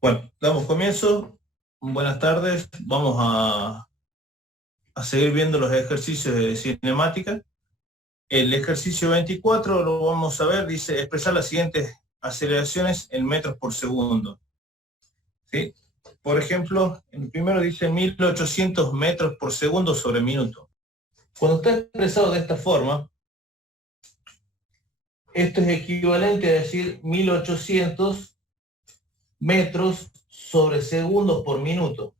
Bueno, damos comienzo. Buenas tardes. Vamos a seguir viendo los ejercicios de cinemática. El ejercicio 24 lo vamos a ver, dice expresar las siguientes aceleraciones en metros por segundo. ¿Sí? Por ejemplo, el primero dice 1800 metros por segundo sobre minuto. Cuando está expresado de esta forma, esto es equivalente a decir 1800 metros sobre segundos por minuto.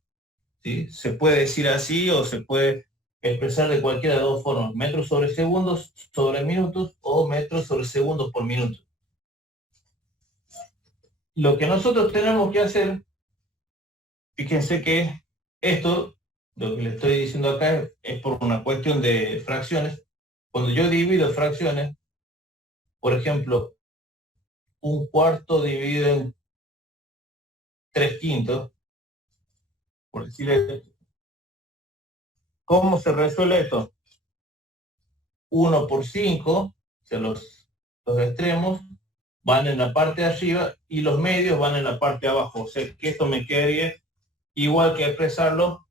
¿Sí? Se puede decir así o se puede expresar de cualquiera de dos formas: metros sobre segundos sobre minutos o metros sobre segundos por minuto. Lo que nosotros tenemos que hacer, fíjense que esto, lo que le estoy diciendo acá, es por una cuestión de fracciones. Cuando yo divido fracciones, por ejemplo, un cuarto dividido en 3/5, por decirle, ¿cómo se resuelve esto? 1 por 5, o sea, los extremos van en la parte de arriba y los medios van en la parte de abajo. O sea, que esto me quedaría igual que expresarlo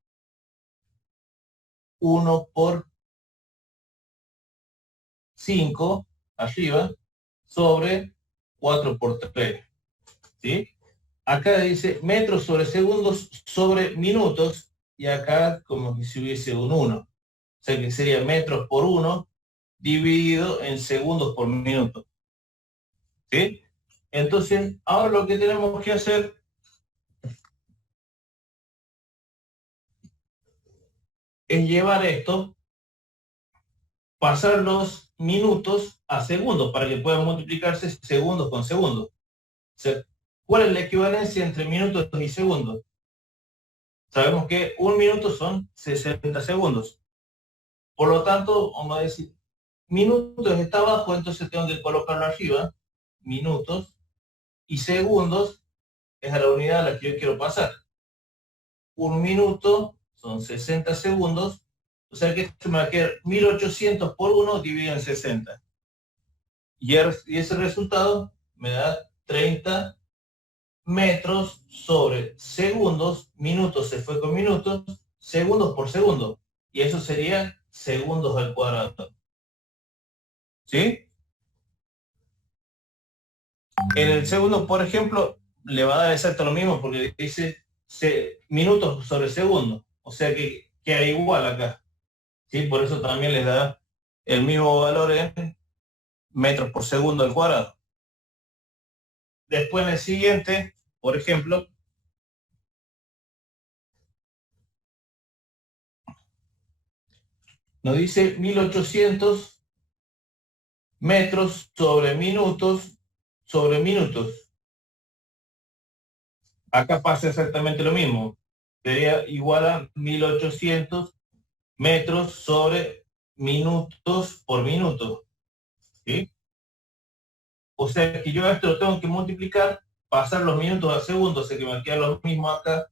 1 por 5 arriba sobre 4 por 3. ¿Sí? Acá dice metros sobre segundos sobre minutos y acá como que si hubiese un 1. O sea que sería metros por 1 dividido en segundos por minuto. ¿Sí? Entonces, ahora lo que tenemos que hacer es llevar esto, pasar los minutos a segundos para que puedan multiplicarse segundos con segundos. O sea, ¿cuál es la equivalencia entre minutos y segundos? Sabemos que un minuto son 60 segundos. Por lo tanto, vamos a decir, minutos está abajo, entonces tengo que colocarlo arriba, minutos, y segundos es a la unidad a la que yo quiero pasar. Un minuto son 60 segundos, o sea que esto me va a quedar 1800 por 1 dividido en 60. Y ese resultado me da 30 metros sobre segundos, minutos se fue con minutos, segundos por segundo. Y eso sería segundos al cuadrado. ¿Sí? En el segundo, por ejemplo, le va a dar exacto lo mismo porque dice minutos sobre segundo. O sea que queda igual acá. ¿Sí? Por eso también les da el mismo valor en metros por segundo al cuadrado. Después en el siguiente, por ejemplo, nos dice 1800 metros sobre minutos sobre minutos. Acá pasa exactamente lo mismo. Sería igual a 1800 metros sobre minutos por minuto. ¿Sí? O sea que yo a esto lo tengo que multiplicar, pasar los minutos a segundos, o sea que me queda lo mismo acá,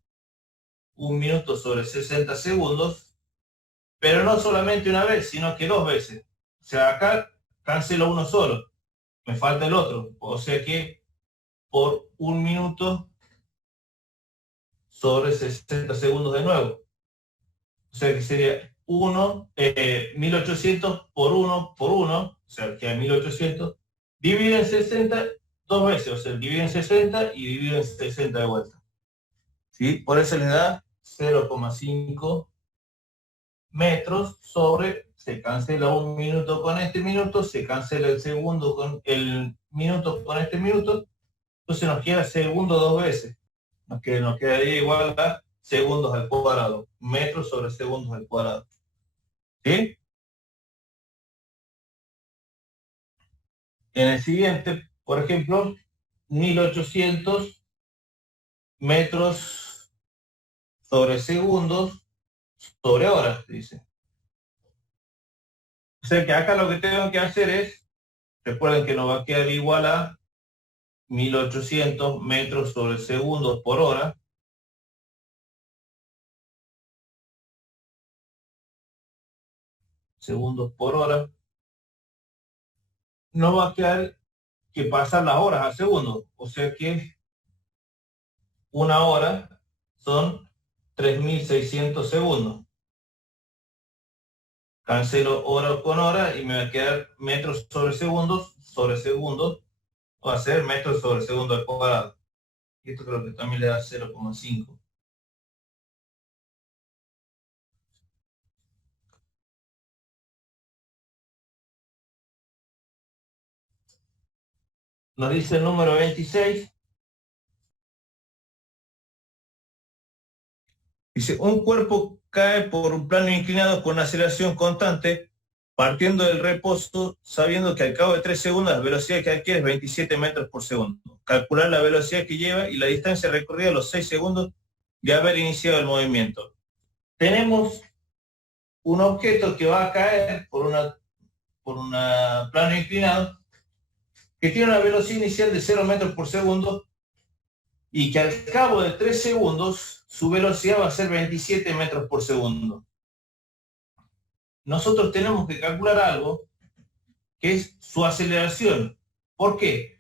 un minuto sobre 60 segundos, pero no solamente una vez, sino que dos veces. O sea, acá cancelo uno solo, me falta el otro. O sea que por un minuto sobre 60 segundos de nuevo. O sea que sería 1800 por 1 por 1, o sea que hay 1800, dividido en 60 dos veces, o sea, dividido en 60 y dividido en 60 de vuelta. ¿Sí? Por eso les da 0,5 metros sobre, se cancela un minuto con este minuto, se cancela el segundo con el minuto con este minuto, entonces nos queda segundo dos veces, nos quedaría igual a segundos al cuadrado, metros sobre segundos al cuadrado. ¿Sí? En el siguiente, por ejemplo, 1800 metros sobre segundos sobre horas, dice. O sea que acá lo que tengo que hacer es, recuerden que nos va a quedar igual a 1800 metros sobre segundos por hora. Segundos por hora. No va a quedar que pasar las horas a segundos. O sea que una hora son 3.600 segundos. Cancelo hora con hora y me va a quedar metros sobre segundos, va a ser metros sobre segundo al cuadrado. Y esto creo que también le da 0,5. Nos dice el número 26. Dice, un cuerpo cae por un plano inclinado con una aceleración constante, partiendo del reposo, sabiendo que al cabo de 3 segundos la velocidad que adquiere es 27 metros por segundo. Calcular la velocidad que lleva y la distancia recorrida a los 6 segundos de haber iniciado el movimiento. Tenemos un objeto que va a caer por un plano inclinado que tiene una velocidad inicial de 0 metros por segundo y que al cabo de 3 segundos su velocidad va a ser 27 metros por segundo. Nosotros tenemos que calcular algo que es su aceleración. ¿Por qué?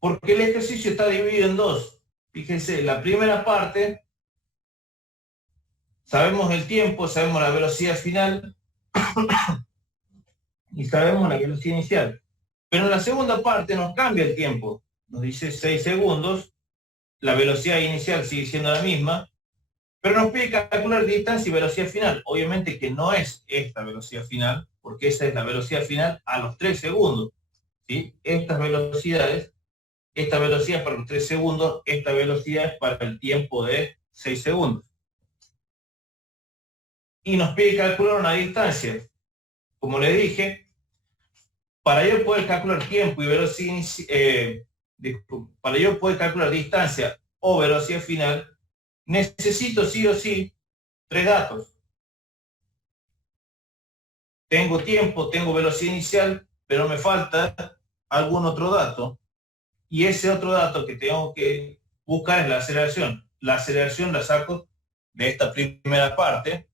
Porque el ejercicio está dividido en dos. Fíjense, la primera parte, sabemos el tiempo, sabemos la velocidad final y sabemos la velocidad inicial. Pero en la segunda parte nos cambia el tiempo. Nos dice 6 segundos, la velocidad inicial sigue siendo la misma, pero nos pide calcular distancia y velocidad final. Obviamente que no es esta velocidad final, porque esa es la velocidad final a los 3 segundos. ¿Sí? Estas velocidades, esta velocidad para los 3 segundos, esta velocidad es para el tiempo de 6 segundos. Y nos pide calcular una distancia. Como le dije, para yo poder calcular tiempo y velocidad, para yo poder calcular distancia o velocidad final, necesito sí o sí 3 datos. Tengo tiempo, tengo velocidad inicial, pero me falta algún otro dato. Y ese otro dato que tengo que buscar es la aceleración. La aceleración la saco de esta primera parte,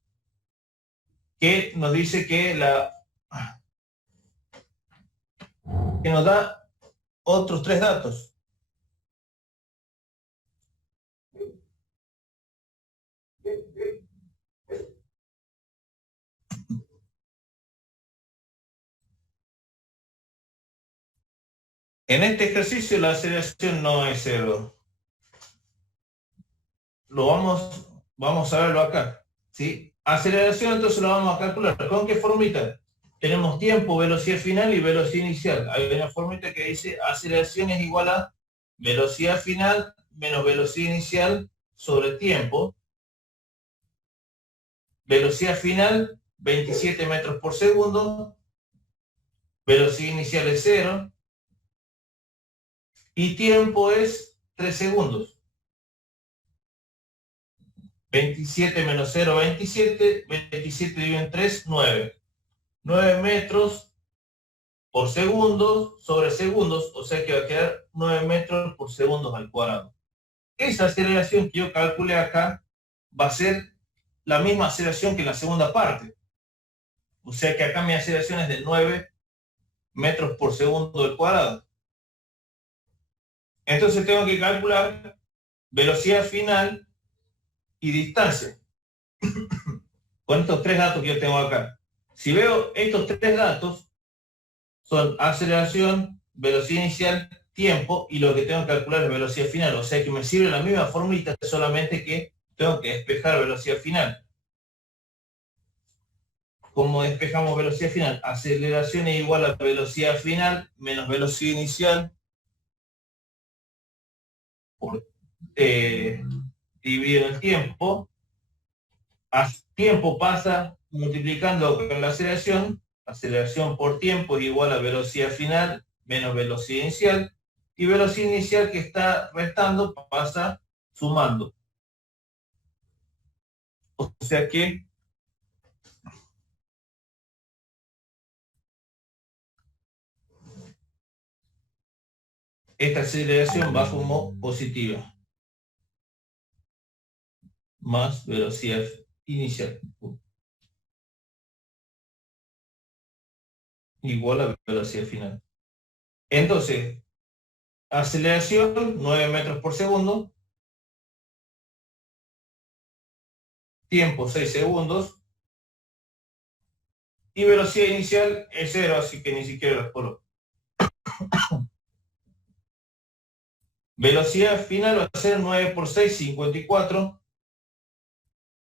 que nos dice que nos da otros 3 datos. En este ejercicio la aceleración no es 0. Vamos a verlo acá. ¿Sí? Aceleración entonces lo vamos a calcular. ¿Con qué formita? Tenemos tiempo, velocidad final y velocidad inicial. Hay una formita que dice aceleración es igual a velocidad final menos velocidad inicial sobre tiempo. Velocidad final, 27 metros por segundo. Velocidad inicial es 0. Y tiempo es 3 segundos. 27 menos 0, 27. 27 dividido en 3, 9. 9 metros por segundo sobre segundos, o sea que va a quedar 9 metros por segundos al cuadrado. Esa aceleración que yo calculé acá va a ser la misma aceleración que en la segunda parte. O sea que acá mi aceleración es de 9 metros por segundo al cuadrado. Entonces tengo que calcular velocidad final y distancia. Con estos 3 datos que yo tengo acá. Si veo estos 3 datos, son aceleración, velocidad inicial, tiempo, y lo que tengo que calcular es velocidad final. O sea que me sirve la misma formulita, solamente que tengo que despejar velocidad final. ¿Cómo despejamos velocidad final? Aceleración es igual a velocidad final menos velocidad inicial por dividido el tiempo. Tiempo pasa multiplicando con la aceleración por tiempo es igual a velocidad final menos velocidad inicial, y velocidad inicial que está restando pasa sumando. O sea que esta aceleración va como positiva, más velocidad inicial, igual a velocidad final. Entonces, aceleración 9 metros por segundo, tiempo 6 segundos, y velocidad inicial es 0, así que ni siquiera lo coloco. Velocidad final va a ser 9 por 6, 54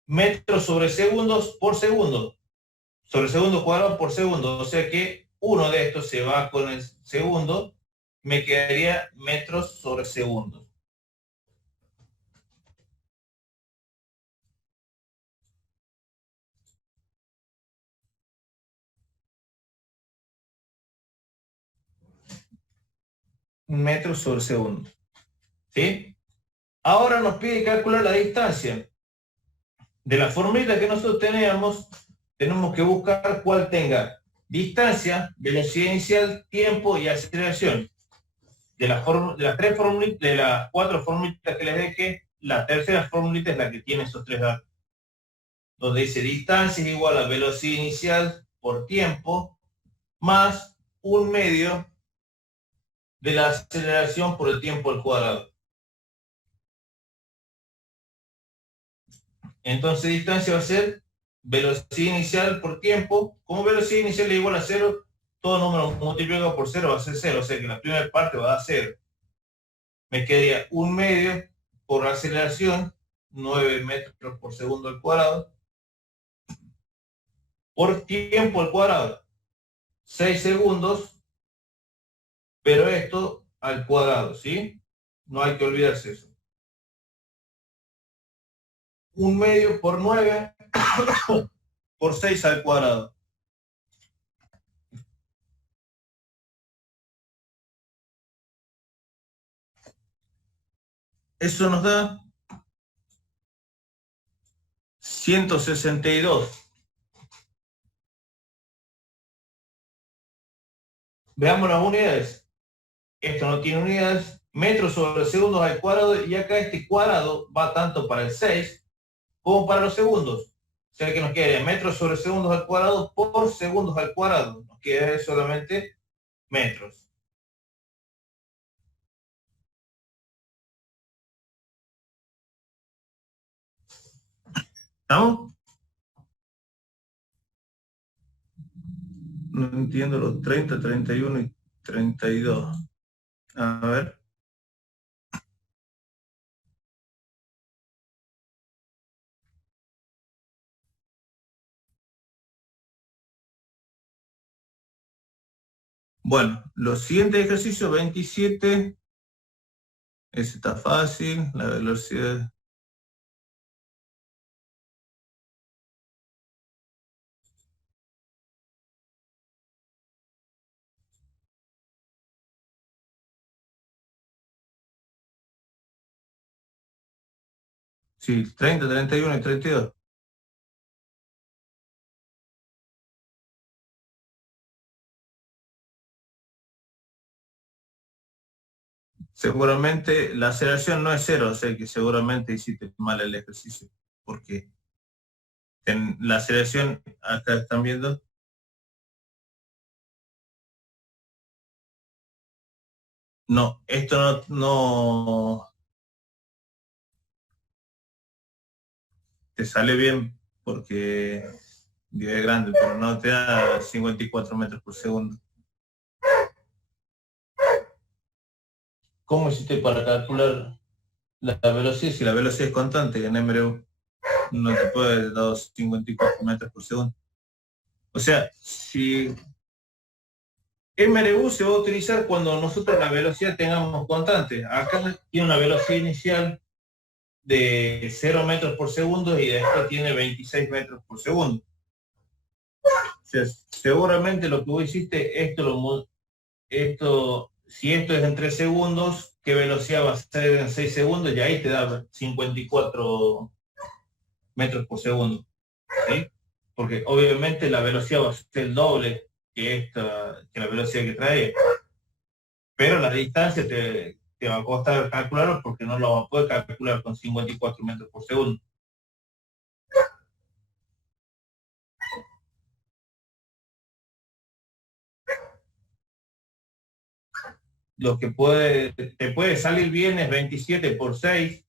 metros sobre segundos por segundo. Sobre segundo cuadrado por segundo. O sea que uno de estos se va con el segundo. Me quedaría metros sobre segundo. Metros sobre segundo. ¿Sí? Ahora nos pide calcular la distancia. De la formulita que nosotros tenemos que buscar cuál tenga distancia, velocidad inicial, tiempo y aceleración. De las cuatro formulitas que les dejé, la tercera formulita es la que tiene esos tres datos. Donde dice distancia es igual a velocidad inicial por tiempo más un medio de la aceleración por el tiempo al cuadrado. Entonces distancia va a ser velocidad inicial por tiempo. Como velocidad inicial es igual a 0, todo número multiplicado por 0 va a ser 0. O sea que la primera parte va a dar 0. Me quedaría un medio por aceleración, 9 metros por segundo al cuadrado, por tiempo al cuadrado, 6 segundos, pero esto al cuadrado, ¿sí? No hay que olvidarse eso. Un medio por 9 por 6 al cuadrado. Eso nos da 162. Veamos las unidades. Esto no tiene unidades. Metros sobre segundos al cuadrado, y acá este cuadrado va tanto para el 6 como para los segundos. O sea que nos quedaría metros sobre segundos al cuadrado por segundos al cuadrado. Nos queda solamente metros. ¿Estamos? No entiendo los 30, 31 y 32. A ver. Bueno, los siguientes ejercicios, 27. Ese está fácil. La velocidad. Sí, 30, 31 y 32. Seguramente la aceleración no es 0, o sea que seguramente hiciste mal el ejercicio. Porque en la aceleración, acá están viendo. No, esto no te sale bien porque es grande, pero no te da 54 metros por segundo. ¿Cómo hiciste para calcular la velocidad? Si la velocidad es constante en MRU, no te puede dar 54 metros por segundo. O sea, si MRU se va a utilizar cuando nosotros la velocidad tengamos constante. Acá tiene una velocidad inicial de 0 metros por segundo y después tiene 26 metros por segundo. O sea, seguramente lo que vos hiciste, si esto es en 3 segundos, ¿qué velocidad va a ser en 6 segundos? Y ahí te da 54 metros por segundo. ¿Sí? Porque obviamente la velocidad va a ser el doble que la velocidad que trae. Pero la distancia te va a costar calcularlo porque no lo vas a poder calcular con 54 metros por segundo. Lo que te puede salir bien es 27 por 6,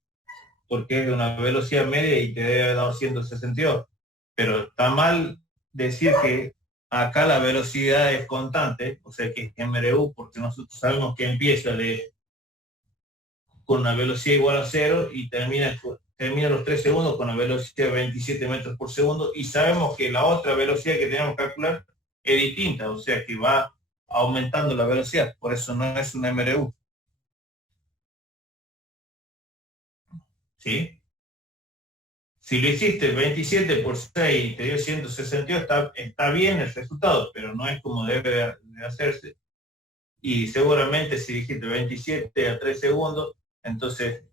porque es de una velocidad media y te debe haber dado 162. Pero está mal decir que acá la velocidad es constante, o sea que es MRU, porque nosotros sabemos que empieza con una velocidad igual a 0 y termina los 3 segundos con una velocidad de 27 metros por segundo, y sabemos que la otra velocidad que tenemos que calcular es distinta, o sea que va aumentando la velocidad, por eso no es una MRU. ¿Sí? Si lo hiciste 27 por 6 y te dio 162, está bien el resultado, pero no es como debe de hacerse. Y seguramente si dijiste 27 a 3 segundos, entonces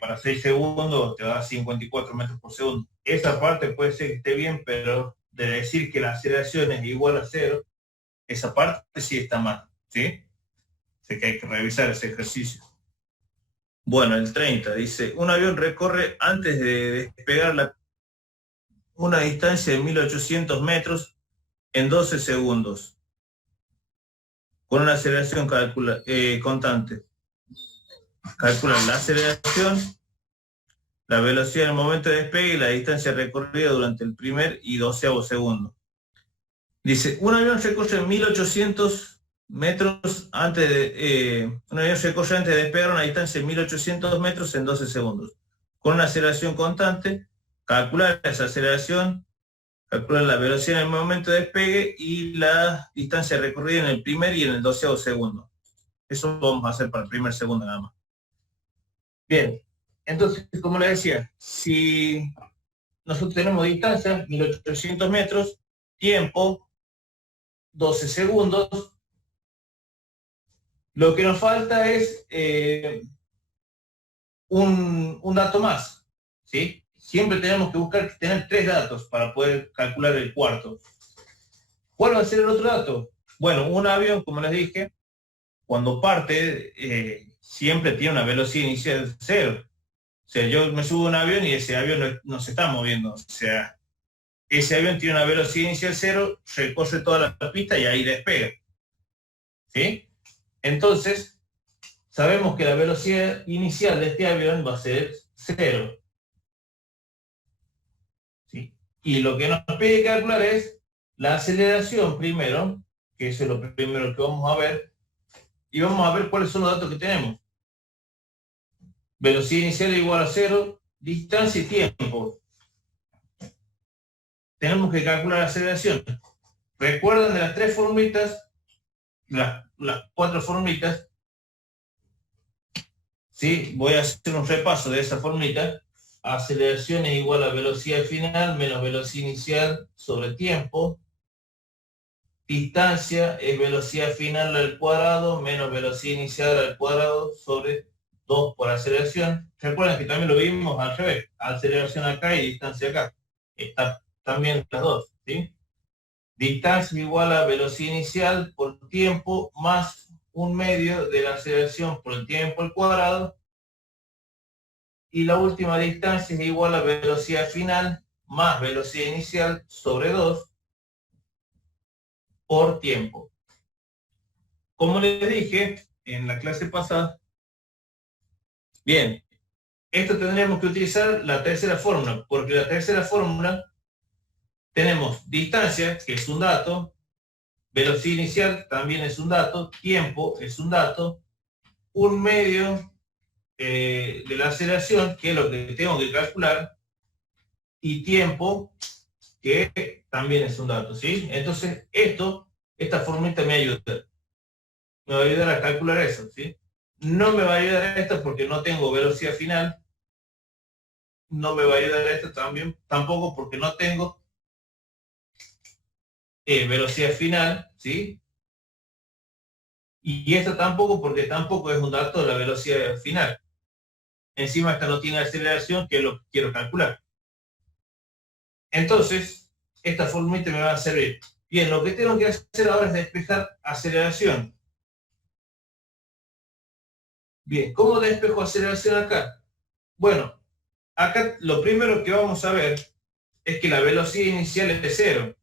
para 6 segundos te da 54 metros por segundo. Esa parte puede ser que esté bien, pero de decir que la aceleración es igual a 0, esa parte sí está mal, ¿sí? Así que hay que revisar ese ejercicio. Bueno, el 30 dice, un avión recorre antes de despegar una distancia de 1800 metros en 12 segundos, con una aceleración constante. Calcula la aceleración, la velocidad en el momento de despegue y la distancia recorrida durante el primer y 12º segundo. Dice, un avión recorre 1800 metros un avión recorre antes de despegar una distancia de 1800 metros en 12 segundos. Con una aceleración constante, calcular esa aceleración, calcular la velocidad en el momento de despegue y la distancia recorrida en el primer y en el 12º segundo. Eso lo vamos a hacer para el primer segundo nada más. Bien, entonces, como les decía, si nosotros tenemos distancia, 1800 metros, tiempo, 12 segundos, lo que nos falta es un dato más, ¿sí? Siempre tenemos que buscar tener 3 datos para poder calcular el cuarto. ¿Cuál va a ser el otro dato? Bueno, un avión, como les dije, cuando parte, siempre tiene una velocidad inicial de 0. O sea, yo me subo a un avión y ese avión no se está moviendo. O sea, ese avión tiene una velocidad inicial 0, recorre toda la pista y ahí despega. ¿Sí? Entonces, sabemos que la velocidad inicial de este avión va a ser 0. ¿Sí? Y lo que nos pide calcular es la aceleración primero, que eso es lo primero que vamos a ver, y vamos a ver cuáles son los datos que tenemos. Velocidad inicial igual a 0, distancia y tiempo. Tenemos que calcular la aceleración. ¿Recuerdan de las 3 formulitas? Las 4 formulitas. ¿Sí? Voy a hacer un repaso de esa formulita. Aceleración es igual a velocidad final menos velocidad inicial sobre tiempo. Distancia es velocidad final al cuadrado menos velocidad inicial al cuadrado sobre 2 por aceleración. Recuerden que también lo vimos al revés. Aceleración acá y distancia acá. Está también las dos, ¿sí? Distancia igual a velocidad inicial por tiempo más 1/2 de la aceleración por el tiempo al cuadrado. Y la última distancia es igual a velocidad final más velocidad inicial sobre 2 por tiempo. Como les dije en la clase pasada, bien, esto tendríamos que utilizar la tercera fórmula, porque la tercera fórmula tenemos distancia, que es un dato, velocidad inicial también es un dato, tiempo es un dato, 1/2 de la aceleración, que es lo que tengo que calcular, y tiempo, que también es un dato, ¿sí? Entonces, esta formulita me ayuda. Me va a ayudar a calcular eso, ¿sí? No me va a ayudar a esto porque no tengo velocidad final. No me va a ayudar a esto también, tampoco porque no tengo velocidad final, ¿sí? Y esta tampoco porque tampoco es un dato de la velocidad final. Encima esta no tiene aceleración, que es lo que quiero calcular. Entonces, esta formulita me va a servir. Bien, lo que tengo que hacer ahora es despejar aceleración. Bien, ¿cómo despejo aceleración acá? Bueno, acá lo primero que vamos a ver es que la velocidad inicial es 0.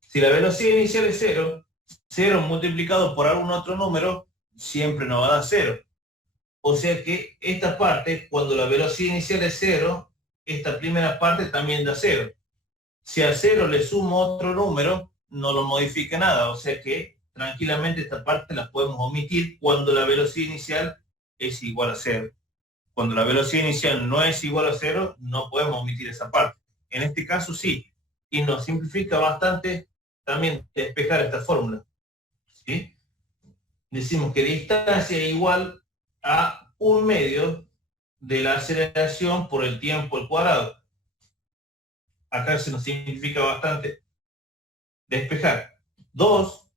Si la velocidad inicial es 0, 0 multiplicado por algún otro número siempre nos va a dar 0. O sea que esta parte, cuando la velocidad inicial es 0, esta primera parte también da 0. Si a 0 le sumo otro número, no lo modifica nada. O sea que tranquilamente esta parte la podemos omitir cuando la velocidad inicial es igual a 0. Cuando la velocidad inicial no es igual a 0, no podemos omitir esa parte. En este caso sí. Y nos simplifica bastante también despejar esta fórmula. ¿Sí? Decimos que distancia es igual a 1/2 de la aceleración por el tiempo al cuadrado. Acá se nos simplifica bastante despejar. 2,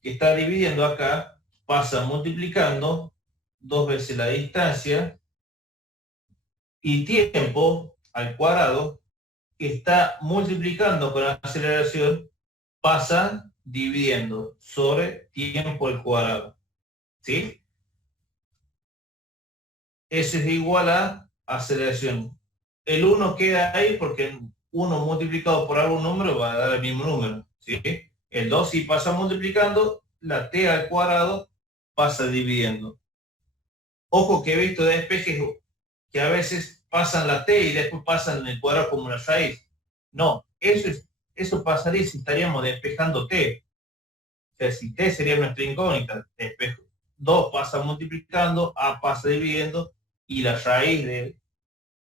que está dividiendo acá, pasa multiplicando 2 veces la distancia y tiempo al cuadrado, que está multiplicando con la aceleración, pasa dividiendo sobre tiempo al cuadrado. ¿Sí? Ese es igual a aceleración. El 1 queda ahí porque 1 multiplicado por algún número va a dar el mismo número. ¿Sí? El 2 si pasa multiplicando, la t al cuadrado pasa dividiendo. Ojo que he visto despejes que a veces pasan la t y después pasan el cuadrado como una raíz. No, eso pasaría si estaríamos despejando t. O sea, si t sería nuestra incógnita, despejo. 2 pasa multiplicando, a pasa dividiendo, y la raíz de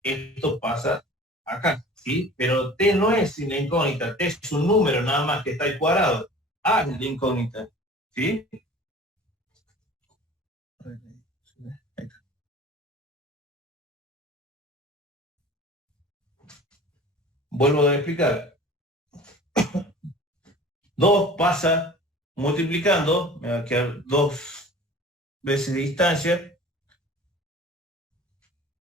esto pasa acá, ¿sí? Pero t no es una incógnita, t es un número nada más que está al cuadrado. A es la incógnita, ¿sí? Vuelvo a explicar. 2 pasa multiplicando, me va a quedar 2 veces distancia,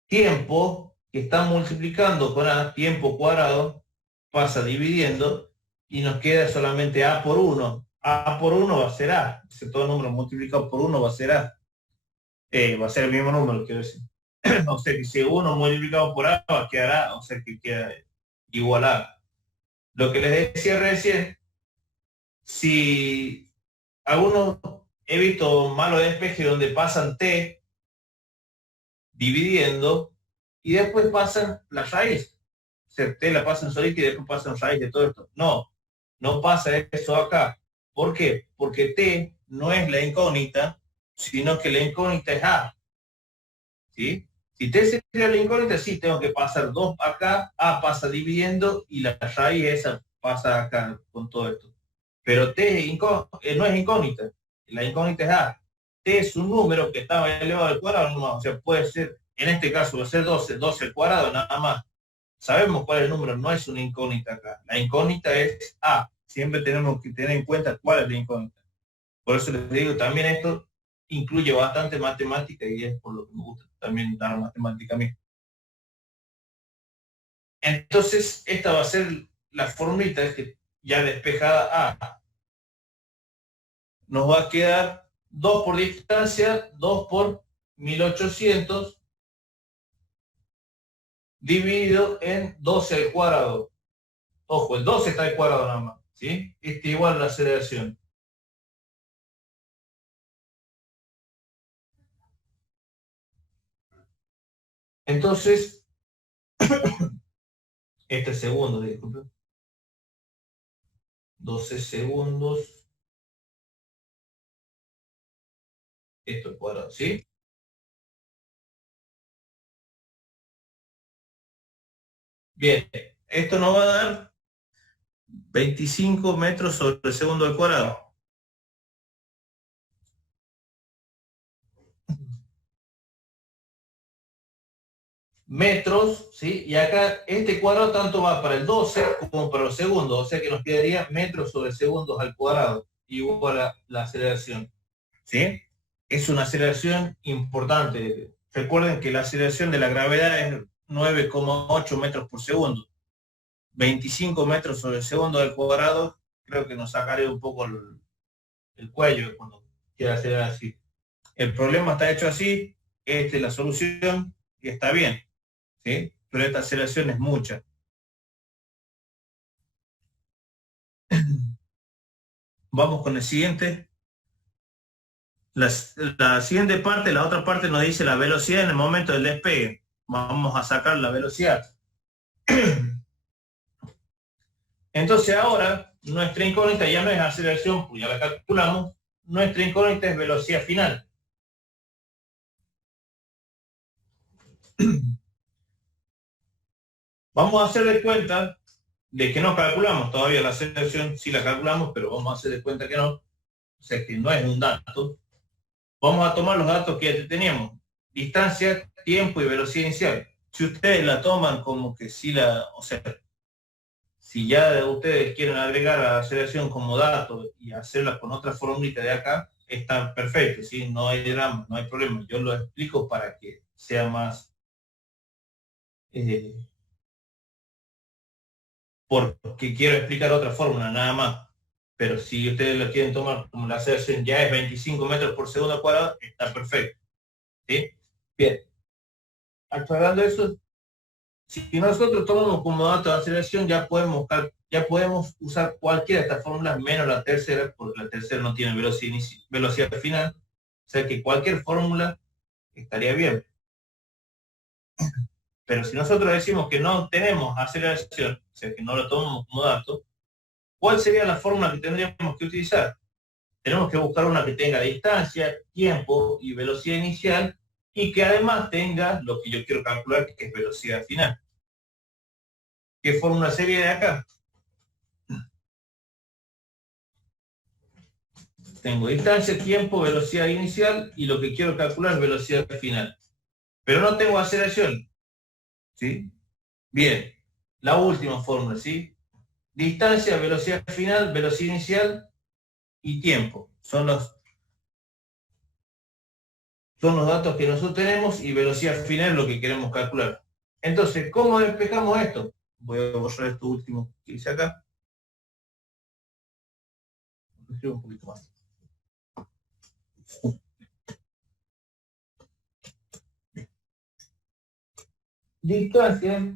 tiempo, que está multiplicando con a, tiempo cuadrado, pasa dividiendo, y nos queda solamente a por 1. A por 1 va a ser a. Si todo número multiplicado por 1 va a ser a. Va a ser el mismo número, quiero decir. O sea que si 1 multiplicado por a va a quedar a, o sea que queda igual a. Lo que les decía recién, si algunos he visto malos despejes donde pasan t dividiendo y después pasan la raíz. O sea, t la pasan solita y después pasan raíz de todo esto. No, no pasa eso acá. ¿Por qué? Porque t no es la incógnita, sino que la incógnita es a. ¿Sí? Si t sería la incógnita, sí, tengo que pasar 2 acá, a pasa dividiendo y la raíz esa pasa acá con todo esto. Pero t no es incógnita, la incógnita es a. T es un número que estaba elevado al cuadrado, no, o sea, puede ser, en este caso va a ser 12, 12 al cuadrado nada más. Sabemos cuál es el número, no es una incógnita acá. La incógnita es a. Siempre tenemos que tener en cuenta cuál es la incógnita. Por eso les digo, también esto incluye bastante matemática y es por lo que me gusta también dar matemática a mí. Entonces, esta va a ser la formita que ya despejada a. Nos va a quedar 2 por distancia, 2 por 1800 dividido en 12 al cuadrado. Ojo, el 12 está al cuadrado nada más, ¿sí? Este igual a la aceleración. Entonces, este es segundo, disculpe. 12 segundos. Esto al cuadrado, ¿sí? Bien, esto nos va a dar 25 metros sobre el segundo al cuadrado. Metros, ¿sí? Y acá este cuadrado tanto va para el 12 como para los segundos, o sea que nos quedaría metros sobre segundos al cuadrado, igual a la aceleración, ¿sí? Es una aceleración importante. Recuerden que la aceleración de la gravedad es 9,8 metros por segundo. 25 metros sobre el segundo al cuadrado, creo que nos sacaría un poco el cuello cuando quiera acelerar así. El problema está hecho así, esta es la solución y está bien, ¿sí? Pero esta aceleración es mucha. Vamos con el siguiente. La siguiente parte, la otra parte nos dice la velocidad en el momento del despegue. Vamos a sacar la velocidad. Entonces ahora, nuestra incógnita ya no es aceleración, pues ya la calculamos. Nuestra incógnita es velocidad final. Vamos a hacer de cuenta de que no calculamos todavía la aceleración, sí la calculamos, pero vamos a hacer de cuenta que no. O sea que no es un dato. Vamos a tomar los datos que ya teníamos. Distancia, tiempo y velocidad inicial. Si ustedes la toman como que sí o sea, si ya ustedes quieren agregar a la aceleración como dato y hacerla con otra formulita de acá, está perfecto, ¿sí? No hay drama, no hay problema. Yo lo explico para que sea más... porque quiero explicar otra fórmula, nada más. Pero si ustedes lo quieren tomar como la aceleración ya es 25 metros por segundo cuadrado, está perfecto. ¿Sí? Bien. Aclarando eso, si nosotros tomamos como dato de aceleración, ya podemos usar cualquiera de estas fórmulas menos la tercera, porque la tercera no tiene velocidad final. O sea que cualquier fórmula estaría bien. Pero si nosotros decimos que no tenemos aceleración, o sea que no lo tomamos como dato, ¿cuál sería la fórmula que tendríamos que utilizar? Tenemos que buscar una que tenga distancia, tiempo y velocidad inicial y que además tenga lo que yo quiero calcular, que es velocidad final. ¿Qué fórmula sería de acá? Tengo distancia, tiempo, velocidad inicial y lo que quiero calcular es velocidad final. Pero no tengo aceleración. ¿Sí? Bien. La última fórmula, ¿sí? Distancia, velocidad final, velocidad inicial y tiempo. Son los datos que nosotros tenemos y velocidad final es lo que queremos calcular. Entonces, ¿cómo despejamos esto? Voy a borrar esto último que hice acá. Escribo un poquito más. Distancia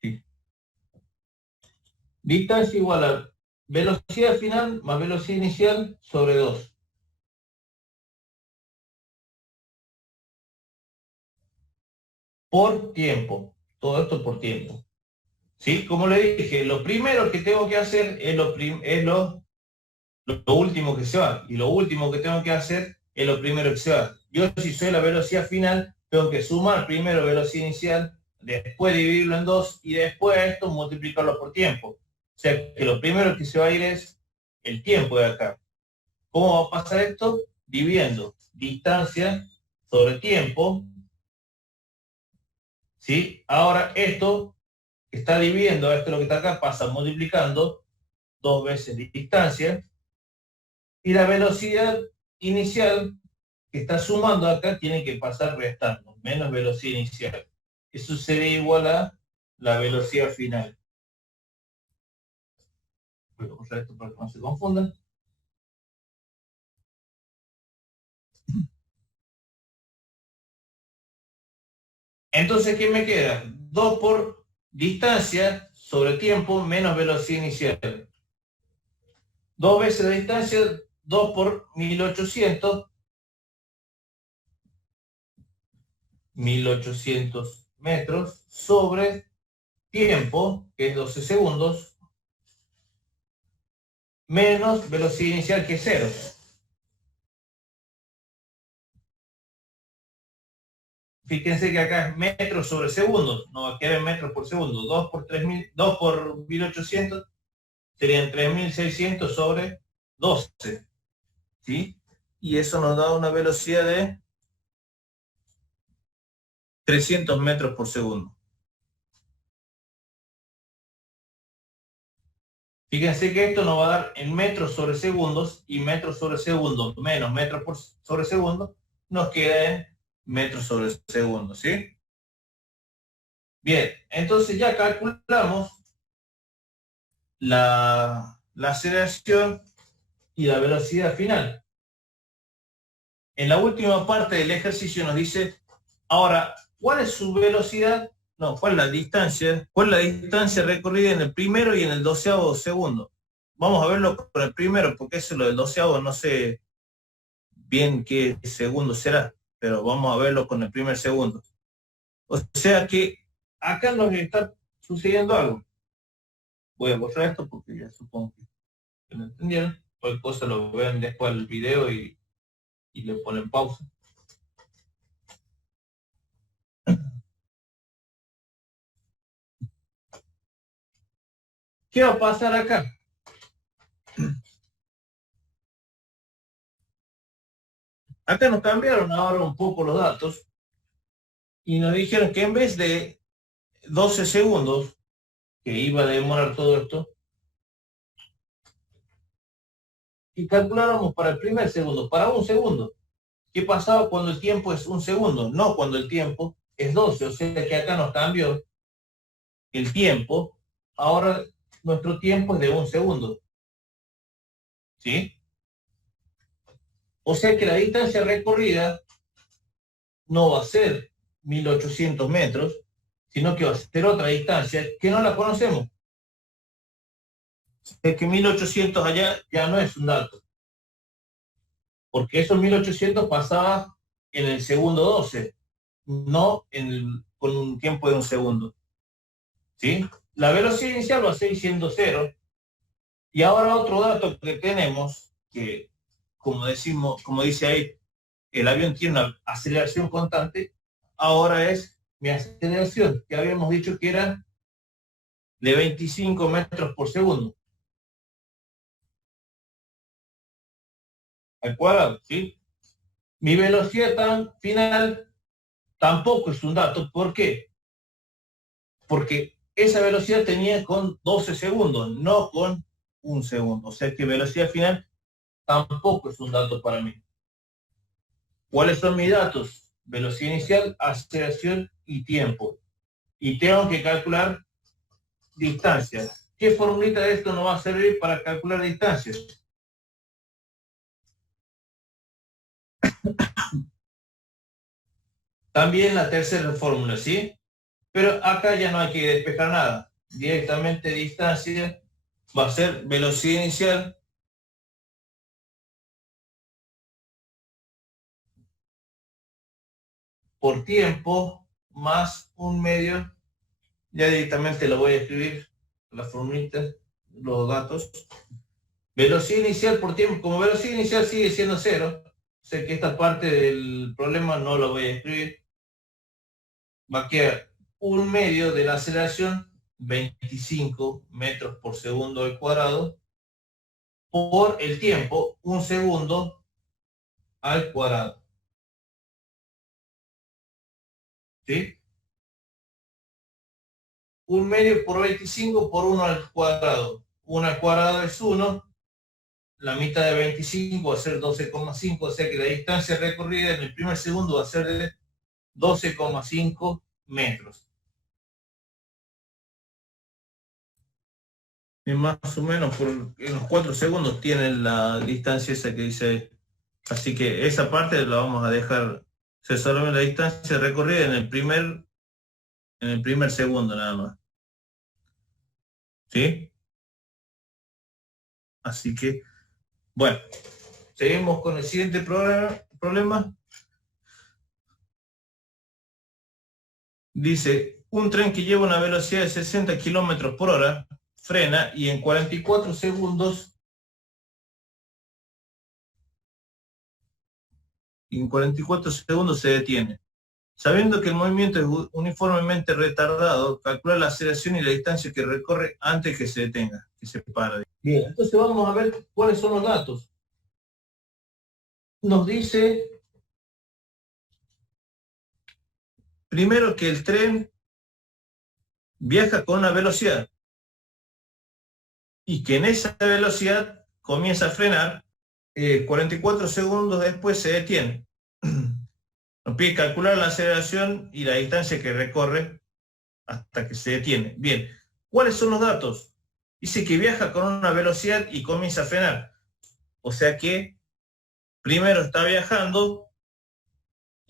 sí. Distancia igual a velocidad final más velocidad inicial sobre 2. Por tiempo. Todo esto por tiempo. ¿Sí? Como le dije, lo primero que tengo que hacer es lo último que se va. Y lo último que tengo que hacer es lo primero que se va. Yo, si soy la velocidad final, tengo que sumar primero velocidad inicial, después dividirlo en 2 y después esto multiplicarlo por tiempo. O sea que lo primero que se va a ir es el tiempo de acá. ¿Cómo va a pasar esto? Dividiendo distancia sobre tiempo. ¿Sí? Ahora esto está dividiendo, esto lo que está acá pasa multiplicando 2 veces distancia. Y la velocidad inicial que está sumando acá tiene que pasar restando, menos velocidad inicial. Eso sería igual a la velocidad final. Voy a usar esto para que no se confundan. Entonces, ¿qué me queda? 2 por distancia sobre tiempo menos velocidad inicial. 2 veces la distancia, 2 por 1800. 1800 metros sobre tiempo, que es 12 segundos, menos velocidad inicial, que es 0. Fíjense que acá es metros sobre segundos, no va a quedar en metros por segundo. 2 por 3000, 2 por 1800 serían 3600 sobre 12. ¿Sí? Y eso nos da una velocidad de 300 metros por segundo. Fíjense que esto nos va a dar en metros sobre segundos y metros sobre segundos menos metros sobre segundo nos queda en metros sobre segundo, ¿sí? Bien, entonces ya calculamos la aceleración y la velocidad final. En la última parte del ejercicio nos dice, ahora ¿cuál es su velocidad? No, ¿cuál es la distancia? ¿Cuál es la distancia recorrida en el primero y en el 12º segundo? Vamos a verlo con el primero, porque eso lo del 12º no sé bien qué segundo será, pero vamos a verlo con el primer segundo. O sea que acá nos está sucediendo algo. Voy a borrar esto porque ya supongo que lo entendieron. Cualquier cosa lo ven después del video y le ponen pausa. ¿Qué va a pasar acá? Acá nos cambiaron ahora un poco los datos y nos dijeron que en vez de 12 segundos que iba a demorar todo esto, y calculáramos para el primer segundo, para un segundo. ¿Qué pasaba cuando el tiempo es un segundo? No cuando el tiempo es 12, o sea que acá nos cambió el tiempo, ahora nuestro tiempo es de un segundo. ¿Sí? O sea que la distancia recorrida no va a ser 1800 metros, sino que va a ser otra distancia que no la conocemos. Es que 1800 allá ya no es un dato, porque esos 1800 pasaba en el segundo 12, no con un tiempo de un segundo. ¿Sí? La velocidad inicial va a seguir siendo 0. Y ahora otro dato que tenemos, que como dice ahí, el avión tiene una aceleración constante, ahora es mi aceleración, que habíamos dicho que era de 25 metros por segundo. Al cuadrado, ¿sí? Mi velocidad final tampoco es un dato. ¿Por qué? Porque esa velocidad tenía con 12 segundos, no con un segundo. O sea que velocidad final tampoco es un dato para mí. ¿Cuáles son mis datos? Velocidad inicial, aceleración y tiempo. Y tengo que calcular distancia. ¿Qué formulita de esto nos va a servir para calcular distancias? También la tercera fórmula, ¿sí? Pero acá ya no hay que despejar nada. Directamente distancia va a ser velocidad inicial por tiempo más un medio. Ya directamente lo voy a escribir, la formulita, los datos. Velocidad inicial por tiempo, como velocidad inicial sigue siendo 0, sé que esta parte del problema no lo voy a escribir. Va a quedar un medio de la aceleración, 25 metros por segundo al cuadrado, por el tiempo, un segundo al cuadrado. ¿Sí? Un medio por 25 por 1 al cuadrado. 1 al cuadrado es 1. La mitad de 25 va a ser 12,5, o sea que la distancia recorrida en el primer segundo va a ser de 12,5 metros. Y más o menos en los 4 segundos tienen la distancia esa que dice ahí. Así que esa parte la vamos a dejar, se solamente la distancia recorrida en el primer segundo nada más. ¿Sí? Así que, bueno, seguimos con el siguiente problema. Dice, un tren que lleva una velocidad de 60 kilómetros por hora frena y en 44 segundos se detiene. Sabiendo que el movimiento es uniformemente retardado, calcula la aceleración y la distancia que recorre antes que se detenga, que se pare. Bien, entonces vamos a ver cuáles son los datos. Nos dice primero que el tren viaja con una velocidad y que en esa velocidad comienza a frenar, 44 segundos después se detiene. Nos pide calcular la aceleración y la distancia que recorre hasta que se detiene. Bien, ¿cuáles son los datos? Dice que viaja con una velocidad y comienza a frenar. O sea que primero está viajando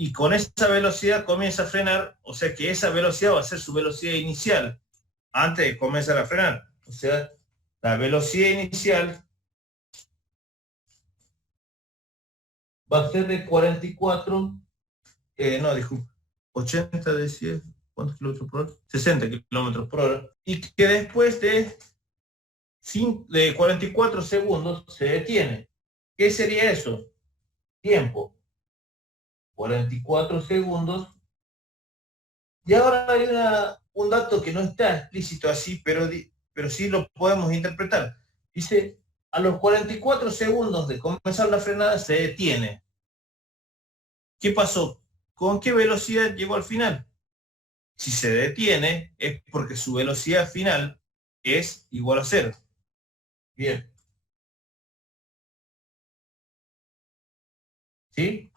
y con esa velocidad comienza a frenar, o sea que esa velocidad va a ser su velocidad inicial, antes de comenzar a frenar. O sea, la velocidad inicial va a ser de 44, no, disculpe, 80 de 100, ¿cuántos kilómetros por hora? 60 kilómetros por hora. Y que después de 44 segundos se detiene. ¿Qué sería eso? Tiempo. 44 segundos. Y ahora hay un dato que no está explícito así, pero sí lo podemos interpretar. Dice, a los 44 segundos de comenzar la frenada se detiene. ¿Qué pasó? ¿Con qué velocidad llegó al final? Si se detiene es porque su velocidad final es igual a 0. Bien. ¿Sí?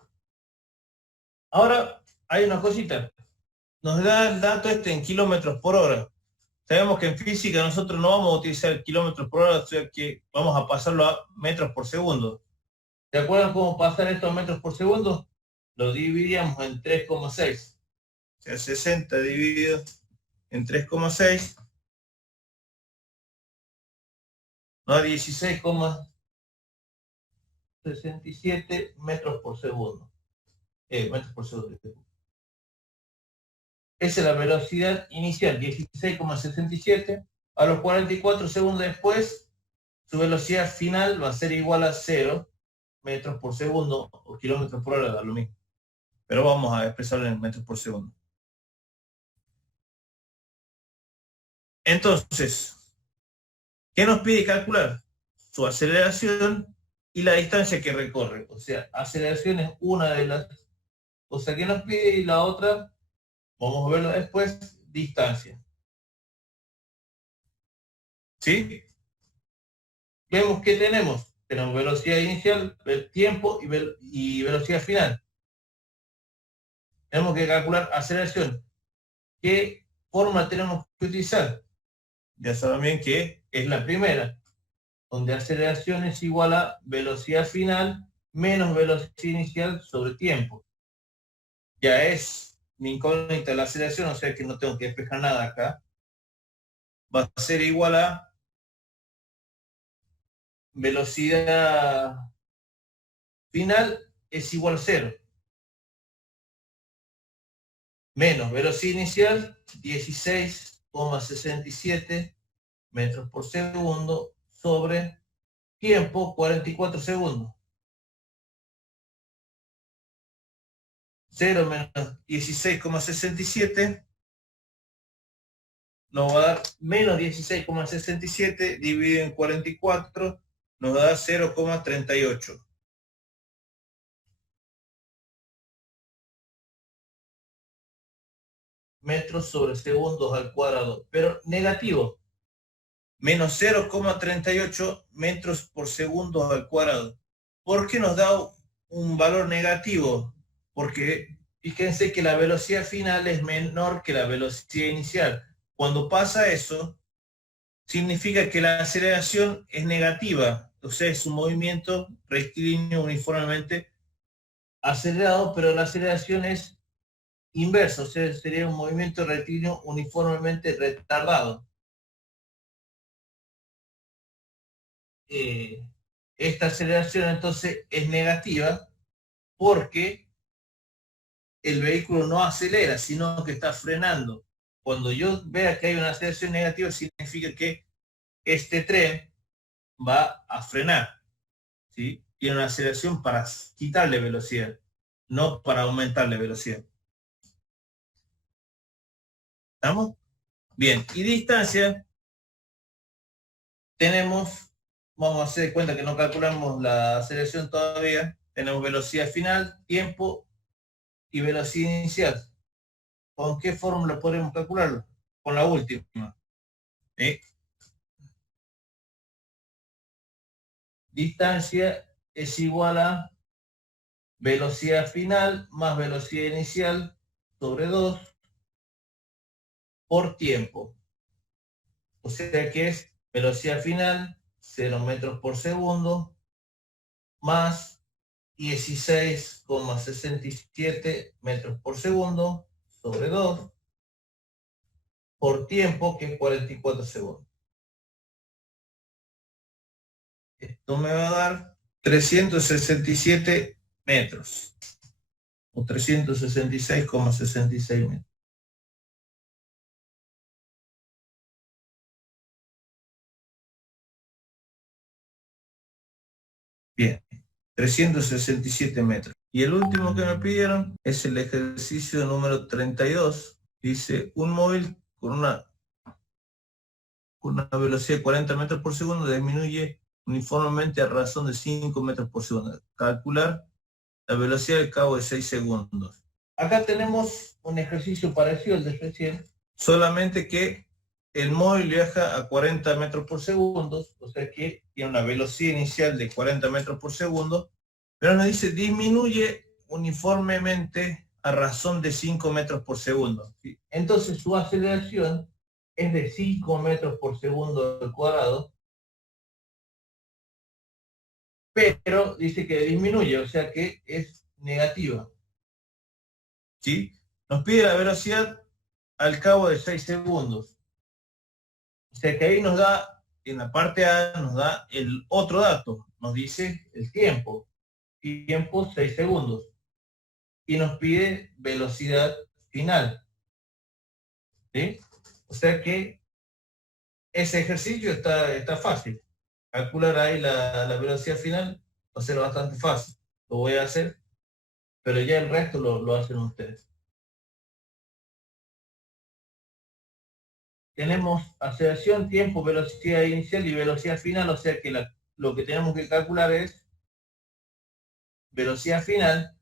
Ahora hay una cosita. Nos da el dato en kilómetros por hora. Sabemos que en física nosotros no vamos a utilizar kilómetros por hora, o sea que vamos a pasarlo a metros por segundo. ¿Se acuerdan cómo pasar estos metros por segundo? Lo dividíamos en 3,6. O sea, 60 dividido en 3,6 nos da 16,67 metros por segundo. Metros por segundo. Esa es la velocidad inicial, 16,67. A los 44 segundos después, su velocidad final va a ser igual a 0 metros por segundo o kilómetros por hora, da lo mismo. Pero vamos a expresarlo en metros por segundo. Entonces, ¿qué nos pide calcular? Su aceleración y la distancia que recorre. O sea, aceleración es una de las cosas que nos pide y la otra, vamos a verlo después, distancia. ¿Sí? Vemos que tenemos velocidad inicial, tiempo y velocidad final. Tenemos que calcular aceleración. ¿Qué forma tenemos que utilizar? Ya saben bien que es la primera, donde aceleración es igual a velocidad final menos velocidad inicial sobre tiempo. Ya es mi incógnita la aceleración, o sea que no tengo que despejar nada acá. Va a ser igual a velocidad final es igual a 0. Menos velocidad inicial, 16,67 metros por segundo sobre tiempo, 44 segundos. 0 menos 16,67 nos va a dar menos 16,67 dividido en 44 nos da 0,38. Metros sobre segundos al cuadrado, pero negativo. Menos 0,38 metros por segundo al cuadrado. ¿Por qué nos da un valor negativo? Porque fíjense que la velocidad final es menor que la velocidad inicial. Cuando pasa eso, significa que la aceleración es negativa. O sea, es un movimiento rectilíneo uniformemente acelerado, pero la aceleración es inversa, o sea, sería un movimiento rectilíneo uniformemente retardado. Esta aceleración entonces es negativa porque el vehículo no acelera, sino que está frenando. Cuando yo vea que hay una aceleración negativa, significa que este tren va a frenar, ¿sí? Tiene una aceleración para quitarle velocidad, no para aumentarle velocidad. ¿Estamos? Bien, y distancia, tenemos, vamos a hacer de cuenta que no calculamos la aceleración todavía, tenemos velocidad final, tiempo y velocidad inicial. ¿Con qué fórmula podemos calcularlo? Con la última. ¿Sí? Distancia es igual a velocidad final más velocidad inicial sobre 2 por tiempo. O sea que es velocidad final, 0 metros por segundo, más 16,67 metros por segundo sobre 2 por tiempo, que es 44 segundos. Esto me va a dar 367 metros, o 366,66 metros. Bien, 367 metros. Y el último que me pidieron es el ejercicio número 32. Dice, un móvil con una velocidad de 40 metros por segundo disminuye uniformemente a razón de 5 metros por segundo. Calcular la velocidad al cabo de 6 segundos. Acá tenemos un ejercicio parecido al de recién, solamente que el móvil viaja a 40 metros por segundo, o sea que tiene una velocidad inicial de 40 metros por segundo, pero nos dice disminuye uniformemente a razón de 5 metros por segundo. Entonces su aceleración es de 5 metros por segundo al cuadrado, pero dice que disminuye, o sea que es negativa. ¿Sí? Nos pide la velocidad al cabo de 6 segundos. O sea que ahí nos da, en la parte A, nos da el otro dato. Nos dice el tiempo. Tiempo 6 segundos. Y nos pide velocidad final. ¿Sí? O sea que ese ejercicio está fácil. Calcular ahí la velocidad final va a ser bastante fácil. Lo voy a hacer, pero ya el resto lo hacen ustedes. Tenemos aceleración, tiempo, velocidad inicial y velocidad final, o sea que lo que tenemos que calcular es velocidad final,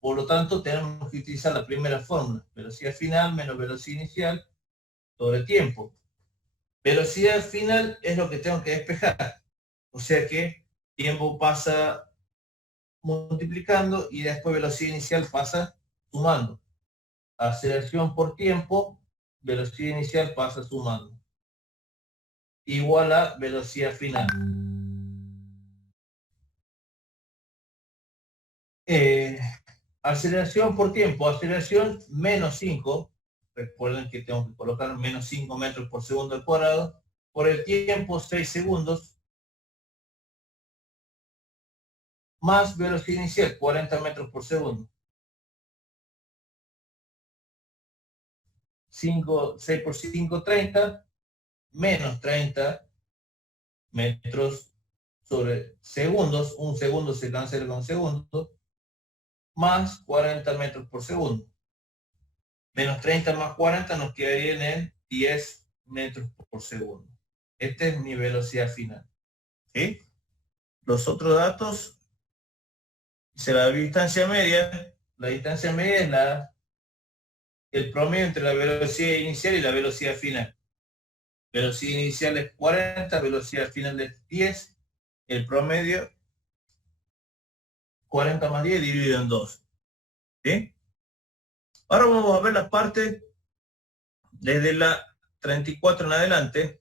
por lo tanto tenemos que utilizar la primera fórmula, velocidad final menos velocidad inicial sobre tiempo. Velocidad final es lo que tengo que despejar, o sea que tiempo pasa multiplicando y después velocidad inicial pasa sumando. Aceleración por tiempo, velocidad inicial pasa sumando. Igual a velocidad final. Aceleración por tiempo, aceleración menos 5, recuerden que tengo que colocar menos 5 metros por segundo al cuadrado, por el tiempo 6 segundos, más velocidad inicial 40 metros por segundo. 6 por 5, 30, menos 30 metros sobre segundos, un segundo se cancela con segundo, más 40 metros por segundo. Menos 30 más 40 nos quedarían en 10 metros por segundo. Esta es mi velocidad final. ¿Sí? Los otros datos, será la distancia media. La distancia media es el promedio entre la velocidad inicial y la velocidad final. Velocidad inicial es 40, velocidad final es 10. El promedio, 40 más 10 dividido en 2. ¿Sí? Ahora vamos a ver la parte desde la 34 en adelante,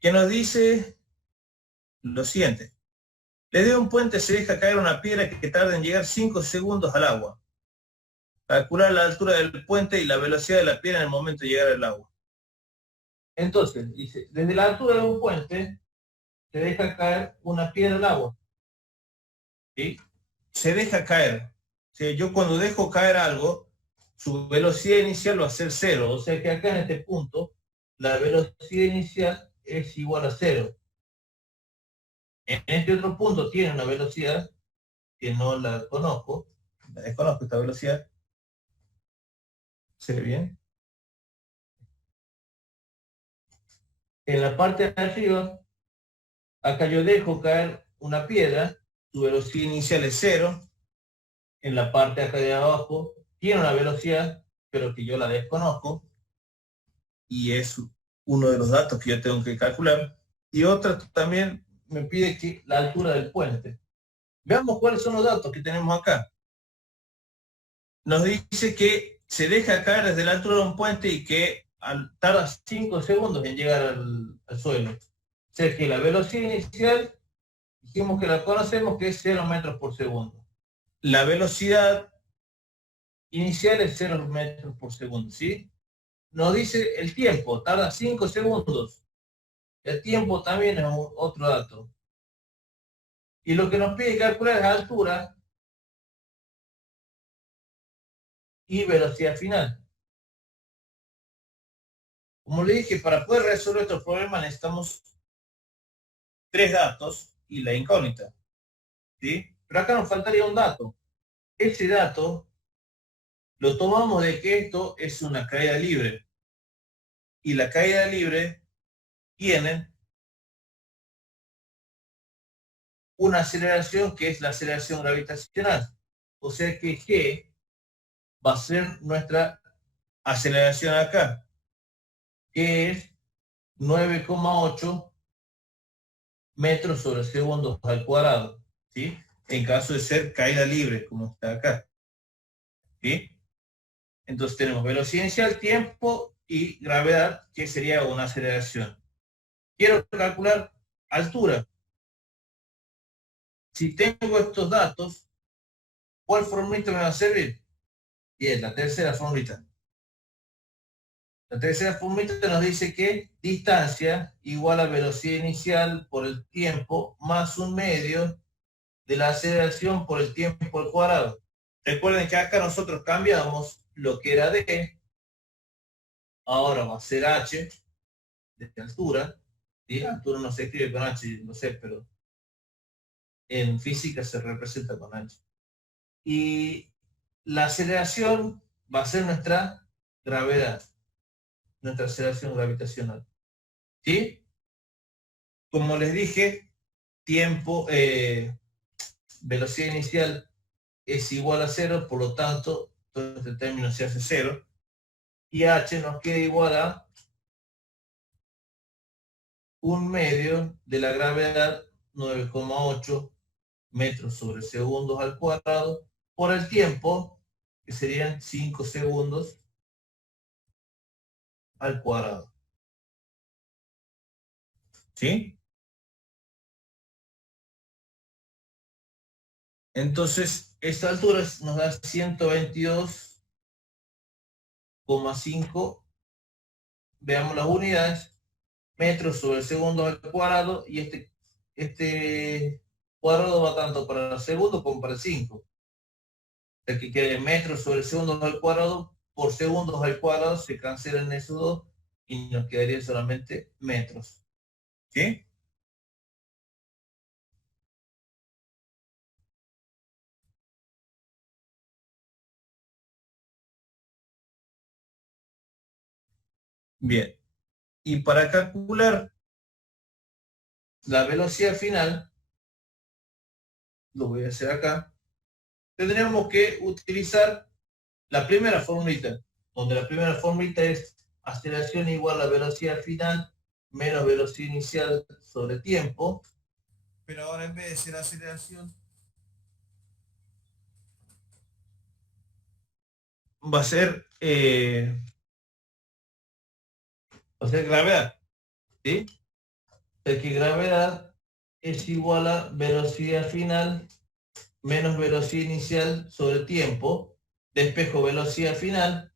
que nos dice lo siguiente. Desde un puente se deja caer una piedra que tarda en llegar 5 segundos al agua. Calcular la altura del puente y la velocidad de la piedra en el momento de llegar al agua. Entonces, dice, desde la altura de un puente se deja caer una piedra al agua. ¿Sí? Se deja caer. O sea, yo cuando dejo caer algo, su velocidad inicial va a ser 0. O sea que acá en este punto, la velocidad inicial es igual a 0. En este otro punto tiene una velocidad que no la conozco. La desconozco esta velocidad. ¿Se ve bien? En la parte de arriba, acá yo dejo caer una piedra, su velocidad inicial es 0. En la parte de acá de abajo tiene una velocidad, pero que yo la desconozco. Y es uno de los datos que yo tengo que calcular. Y otra también me pide que la altura del puente. Veamos cuáles son los datos que tenemos acá. Nos dice que se deja caer desde la altura de un puente y que tarda 5 segundos en llegar al suelo. O sea que la velocidad inicial Dijimos que la conocemos, que es 0 metros por segundo. La velocidad inicial es 0 metros por segundo, ¿sí? Nos dice el tiempo, tarda 5 segundos. El tiempo también es otro dato. Y lo que nos pide calcular es altura y velocidad final. Como le dije, para poder resolver estos problemas necesitamos 3 datos y la incógnita, ¿sí? Pero acá nos faltaría un dato. Ese dato lo tomamos de que esto es una caída libre. Y la caída libre tiene una aceleración que es la aceleración gravitacional. O sea que G va a ser nuestra aceleración acá, que es 9,8 metros sobre segundos al cuadrado, ¿sí? En caso de ser caída libre, como está acá, ¿sí? Entonces tenemos velocidad inicial, tiempo y gravedad, que sería una aceleración. Quiero calcular altura. Si tengo estos datos, ¿cuál formulita me va a servir? Bien, la tercera formulita. La tercera formulita nos dice que distancia igual a velocidad inicial por el tiempo más un medio de la aceleración por el tiempo al cuadrado. Recuerden que acá nosotros cambiamos lo que era D, ahora va a ser H, de altura. ¿Sí? Altura no se escribe con H, no sé, pero en física se representa con H. Y la aceleración va a ser nuestra gravedad, nuestra aceleración gravitacional. ¿Sí? Como les dije, tiempo, velocidad inicial es igual a 0, por lo tanto, todo este término se hace 0. Y H nos queda igual a un medio de la gravedad, 9,8 metros sobre segundos al cuadrado, por el tiempo, que serían 5 segundos al cuadrado. ¿Sí? Entonces, esta altura nos da 122,5. Veamos las unidades. Metros sobre segundo al cuadrado. Y este cuadrado va tanto para el segundo como para el 5. El que quede metros sobre segundos al cuadrado por segundos al cuadrado se cancelan esos dos y nos quedaría solamente metros. ¿Sí? Bien. Y para calcular la velocidad final, lo voy a hacer acá, tendríamos que utilizar la primera formulita, donde la primera formulita es aceleración igual a velocidad final menos velocidad inicial sobre tiempo. Pero ahora en vez de ser aceleración, va a ser gravedad, ¿sí? El que gravedad es igual a velocidad final menos velocidad inicial sobre tiempo. Despejo velocidad final.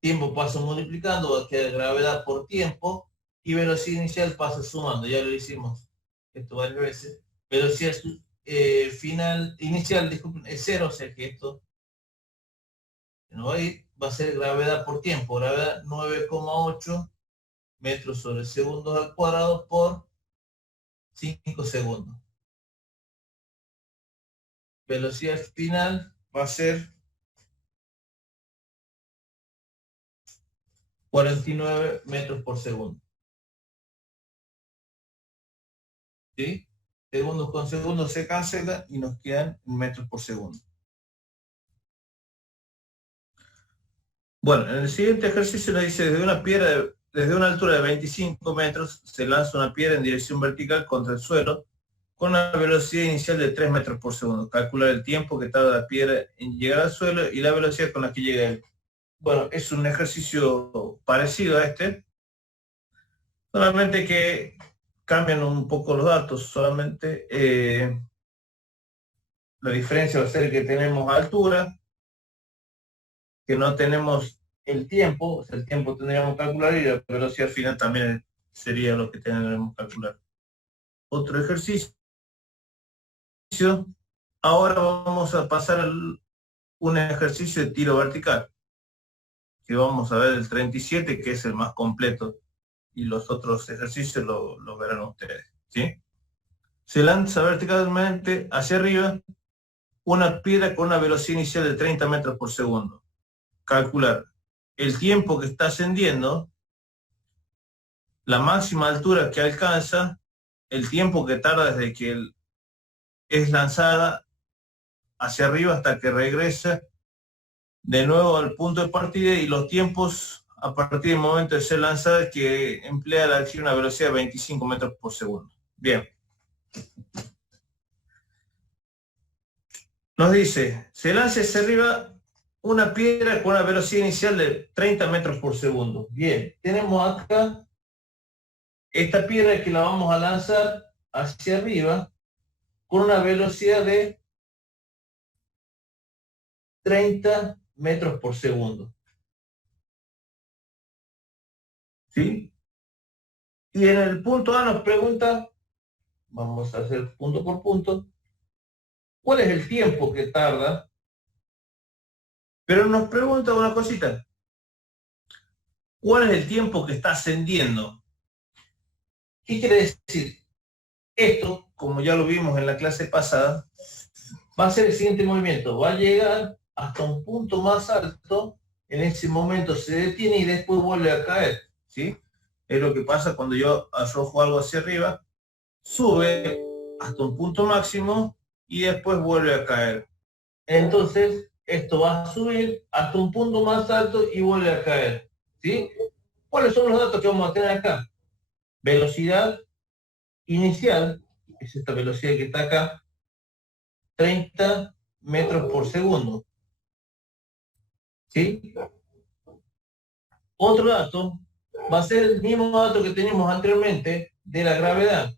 Tiempo paso multiplicando, va a quedar gravedad por tiempo. Y velocidad inicial paso sumando. Ya lo hicimos esto varias veces. Velocidad final, inicial, disculpen, es 0, o sea que esto no va a ir. Va a ser gravedad por tiempo. Gravedad 9,8 metros sobre segundos al cuadrado por 5 segundos. Velocidad final va a ser 49 metros por segundo. ¿Sí? Segundos con segundos se cancela y nos quedan metros por segundo. Bueno, en el siguiente ejercicio nos dice, desde una altura de 25 metros se lanza una piedra en dirección vertical contra el suelo con una velocidad inicial de 3 metros por segundo. Calcular el tiempo que tarda la piedra en llegar al suelo y la velocidad con la que llega a él. Bueno, es un ejercicio parecido a este, solamente que cambian un poco los datos, solamente la diferencia va a ser que tenemos altura, que no tenemos el tiempo, o sea, el tiempo tendríamos que calcular y la velocidad final también sería lo que tendremos que calcular. Otro ejercicio. Ahora vamos a pasar a un ejercicio de tiro vertical, que vamos a ver el 37, que es el más completo, y los otros ejercicios lo verán ustedes, ¿sí? Se lanza verticalmente hacia arriba una piedra con una velocidad inicial de 30 metros por segundo. Calcular el tiempo que está ascendiendo, la máxima altura que alcanza, el tiempo que tarda desde que es lanzada hacia arriba hasta que regresa de nuevo al punto de partida, y los tiempos a partir del momento de ser lanzada, que emplea la acción a una velocidad de 25 metros por segundo. Bien. Nos dice, se lanza hacia arriba una piedra con una velocidad inicial de 30 metros por segundo. Bien, tenemos acá esta piedra que la vamos a lanzar hacia arriba con una velocidad de 30 metros por segundo. ¿Sí? Y en el punto A nos pregunta, vamos a hacer punto por punto, ¿cuál es el tiempo que tarda? Pero nos pregunta una cosita, ¿cuál es el tiempo que está ascendiendo? ¿Qué quiere decir? Esto, como ya lo vimos en la clase pasada, va a ser el siguiente movimiento. Va a llegar hasta un punto más alto, en ese momento se detiene y después vuelve a caer, ¿sí? Es lo que pasa cuando yo arrojo algo hacia arriba, sube hasta un punto máximo y después vuelve a caer. Entonces, esto va a subir hasta un punto más alto y vuelve a caer, ¿sí? ¿Cuáles son los datos que vamos a tener acá? Velocidad inicial, es esta velocidad que está acá, 30 metros por segundo. ¿Sí? Otro dato va a ser el mismo dato que teníamos anteriormente de la gravedad.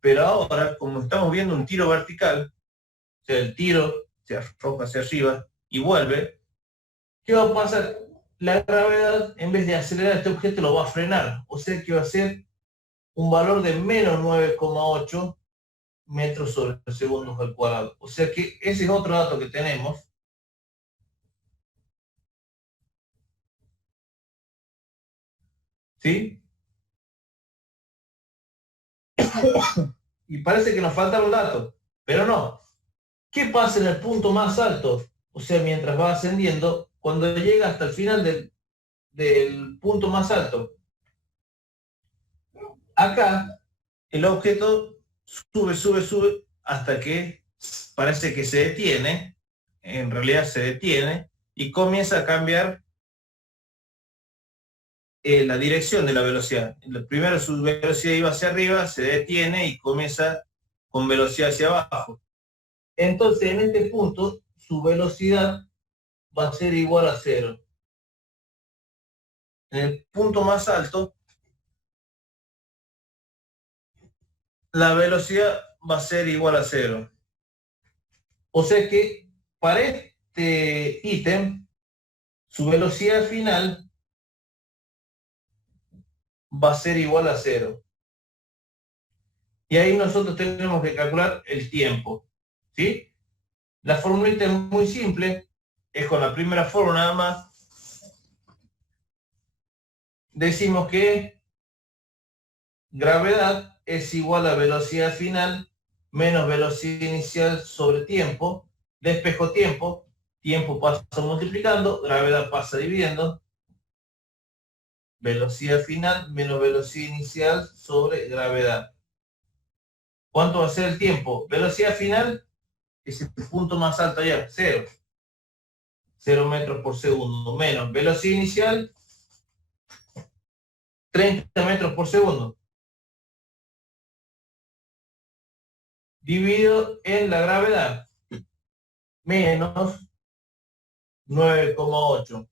Pero ahora, como estamos viendo un tiro vertical, o sea, el tiro se arroja hacia arriba y vuelve, ¿qué va a pasar? La gravedad, en vez de acelerar este objeto, lo va a frenar. O sea que va a ser un valor de menos 9,8 metros sobre segundos al cuadrado. O sea que ese es otro dato que tenemos. ¿Sí? Y parece que nos faltaron datos, pero no. ¿Qué pasa en el punto más alto? O sea, mientras va ascendiendo, cuando llega hasta el final del punto más alto. Acá, el objeto sube, sube, sube, hasta que parece que se detiene, en realidad se detiene, y comienza a cambiar la dirección de la velocidad. Primero su velocidad iba hacia arriba, se detiene y comienza con velocidad hacia abajo. Entonces, en este punto, su velocidad va a ser igual a 0. En el punto más alto, la velocidad va a ser igual a 0. O sea que para este ítem, su velocidad final va a ser igual a 0. Y ahí nosotros tenemos que calcular el tiempo, ¿sí? La formulita es muy simple, es con la primera fórmula nada más. Decimos que gravedad es igual a velocidad final menos velocidad inicial sobre tiempo, despejo tiempo, tiempo pasa multiplicando, gravedad pasa dividiendo, velocidad final menos velocidad inicial sobre gravedad. ¿Cuánto va a ser el tiempo? Velocidad final es el punto más alto allá, 0. 0 metros por segundo, menos velocidad inicial, 30 metros por segundo. Dividido en la gravedad, menos 9,8.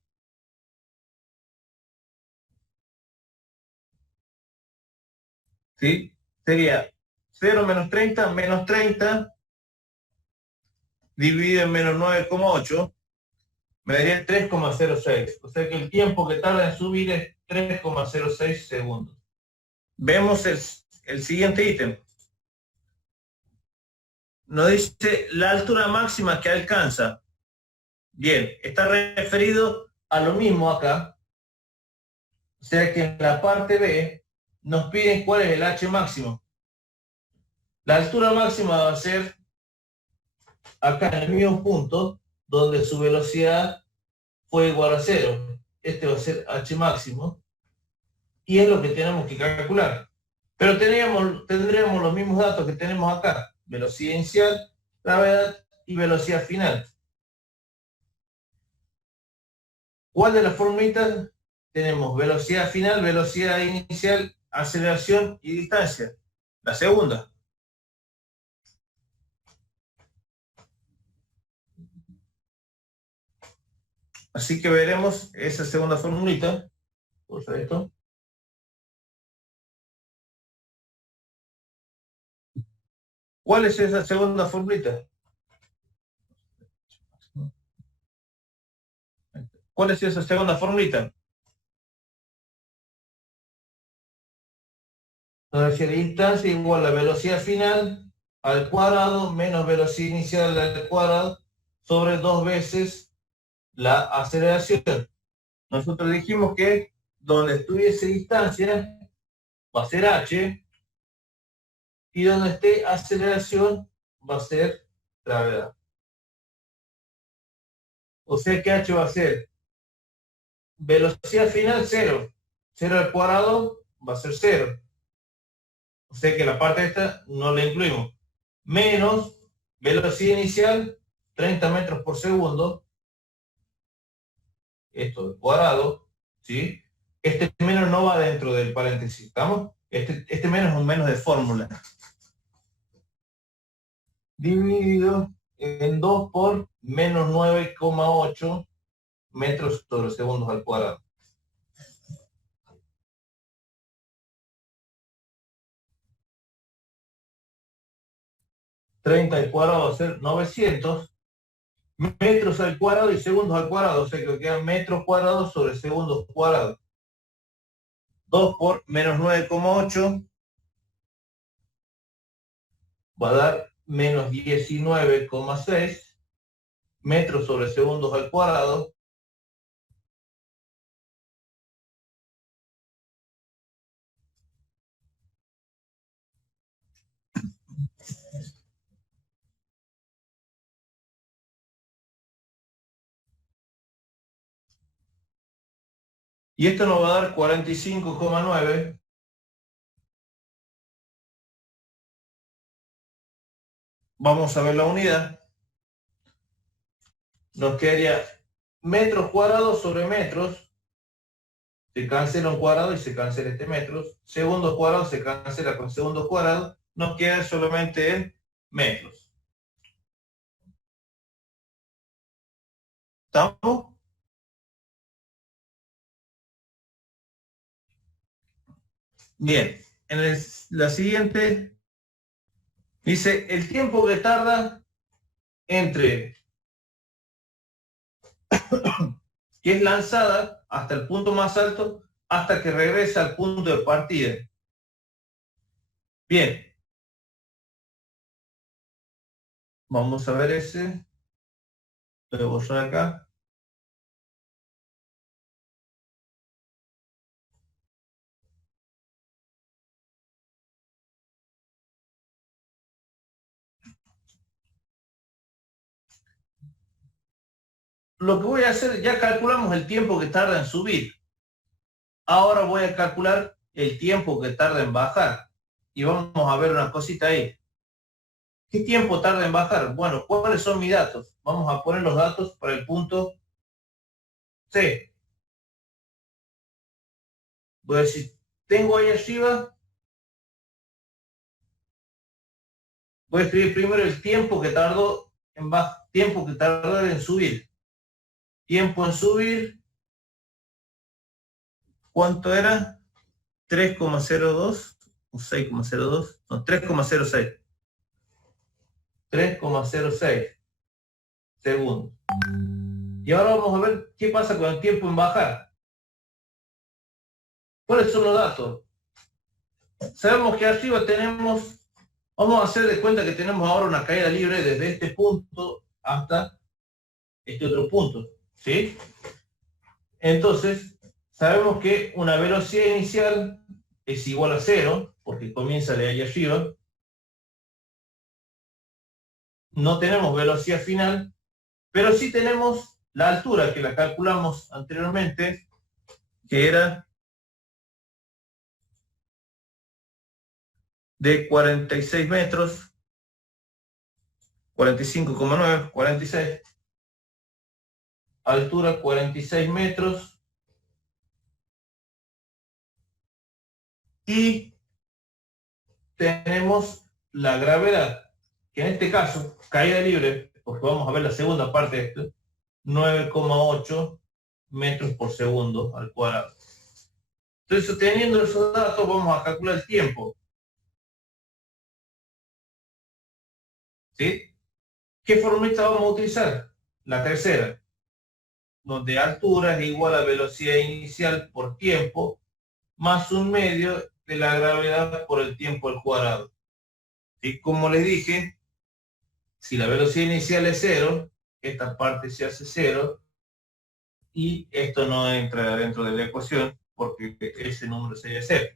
¿Sí? sería 0 menos 30 dividido en menos 9,8 me daría 3,06. O sea que el tiempo que tarda en subir es 3,06 segundos. Vemos el siguiente ítem. Nos dice la altura máxima que alcanza. Bien, está referido a lo mismo acá. O sea que en la parte B nos piden cuál es el H máximo. La altura máxima va a ser acá en el mismo punto donde su velocidad fue igual a 0. Este va a ser H máximo. Y es lo que tenemos que calcular. Pero tendríamos los mismos datos que tenemos acá. Velocidad inicial, gravedad y velocidad final. ¿Cuál de las formulitas? Tenemos velocidad final, velocidad inicial, aceleración y distancia. La segunda. Así que veremos esa segunda formulita. Por esto. ¿Cuál es esa segunda formulita? ¿Cuál es esa segunda formulita? Entonces, distancia igual a velocidad final al cuadrado menos velocidad inicial al cuadrado sobre 2 veces la aceleración. Nosotros dijimos que donde estuviese distancia va a ser h y donde esté aceleración va a ser gravedad. O sea que h va a ser velocidad final 0. 0 al cuadrado va a ser 0. O sea que la parte esta no la incluimos. Menos velocidad inicial 30 metros por segundo. Esto al cuadrado, ¿sí? Este menos no va dentro del paréntesis, ¿estamos? Este menos es un menos de fórmula. Dividido en 2 por menos 9,8 metros sobre segundos al cuadrado. $30 al cuadrado va a ser 900 metros al cuadrado y segundos al cuadrado, o sea que quedan metros cuadrados sobre segundos cuadrados. 2 por menos 9,8 va a dar menos 19,6 metros sobre segundos al cuadrado. Y esto nos va a dar 45,9. Vamos a ver la unidad. Nos quedaría metros cuadrados sobre metros. Se cancela un cuadrado y se cancela este metros. Segundos cuadrados se cancela con segundos cuadrados. Nos queda solamente en metros. ¿Estamos? Bien. En la siguiente dice el tiempo que tarda entre que es lanzada hasta el punto más alto hasta que regresa al punto de partida. Bien. Vamos a ver ese. Voy a borrar acá. Lo que voy a hacer, ya calculamos el tiempo que tarda en subir. Ahora voy a calcular el tiempo que tarda en bajar. Y vamos a ver una cosita ahí. ¿Qué tiempo tarda en bajar? Bueno, ¿cuáles son mis datos? Vamos a poner los datos para el punto C. Voy a decir, tengo ahí arriba. Voy a escribir primero el tiempo que tardó en bajar, tiempo que tardó en subir. Tiempo en subir. ¿Cuánto era? 3,02. 6,02, no, 3,06. 3,06 segundos. Y ahora vamos a ver qué pasa con el tiempo en bajar. ¿Cuáles son los datos? Sabemos que arriba tenemos, vamos a hacer de cuenta que tenemos ahora una caída libre desde este punto hasta este otro punto, ¿sí? Entonces, sabemos que una velocidad inicial es igual a 0, porque comienza de ahí arriba. No tenemos velocidad final, pero sí tenemos la altura, que la calculamos anteriormente, que era de 46 metros, 45,9, 46. Altura 46 metros. Y tenemos la gravedad, que en este caso, caída libre, porque vamos a ver la segunda parte de esto, 9,8 metros por segundo al cuadrado. Entonces, teniendo esos datos, vamos a calcular el tiempo. ¿Sí? ¿Qué formita vamos a utilizar? La tercera, donde altura es igual a velocidad inicial por tiempo, más un medio de la gravedad por el tiempo al cuadrado. Y como les dije, si la velocidad inicial es 0, esta parte se hace 0, y esto no entra dentro de la ecuación, porque ese número sería 0.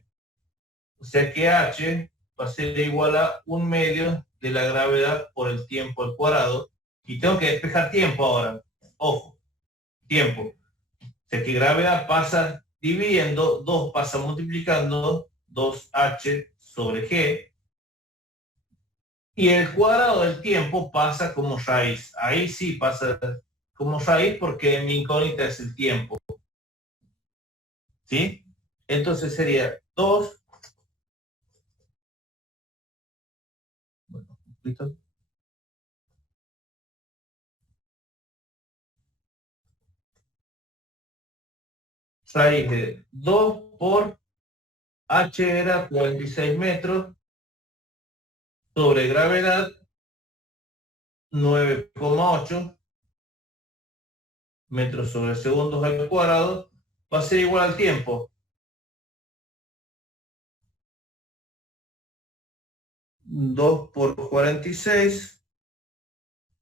O sea que h va a ser igual a un medio de la gravedad por el tiempo al cuadrado, y tengo que despejar tiempo ahora. Ojo, tiempo. O sea que gravedad pasa dividiendo, 2 pasa multiplicando, 2h sobre g, y el cuadrado del tiempo pasa como raíz. Ahí sí pasa como raíz porque mi incógnita es el tiempo. ¿Sí? Entonces sería 2. Bueno, ¿listo? Raíz de 2 por h era 46 metros sobre gravedad 9,8 metros sobre segundos al cuadrado, va a ser igual al tiempo. 2 por 46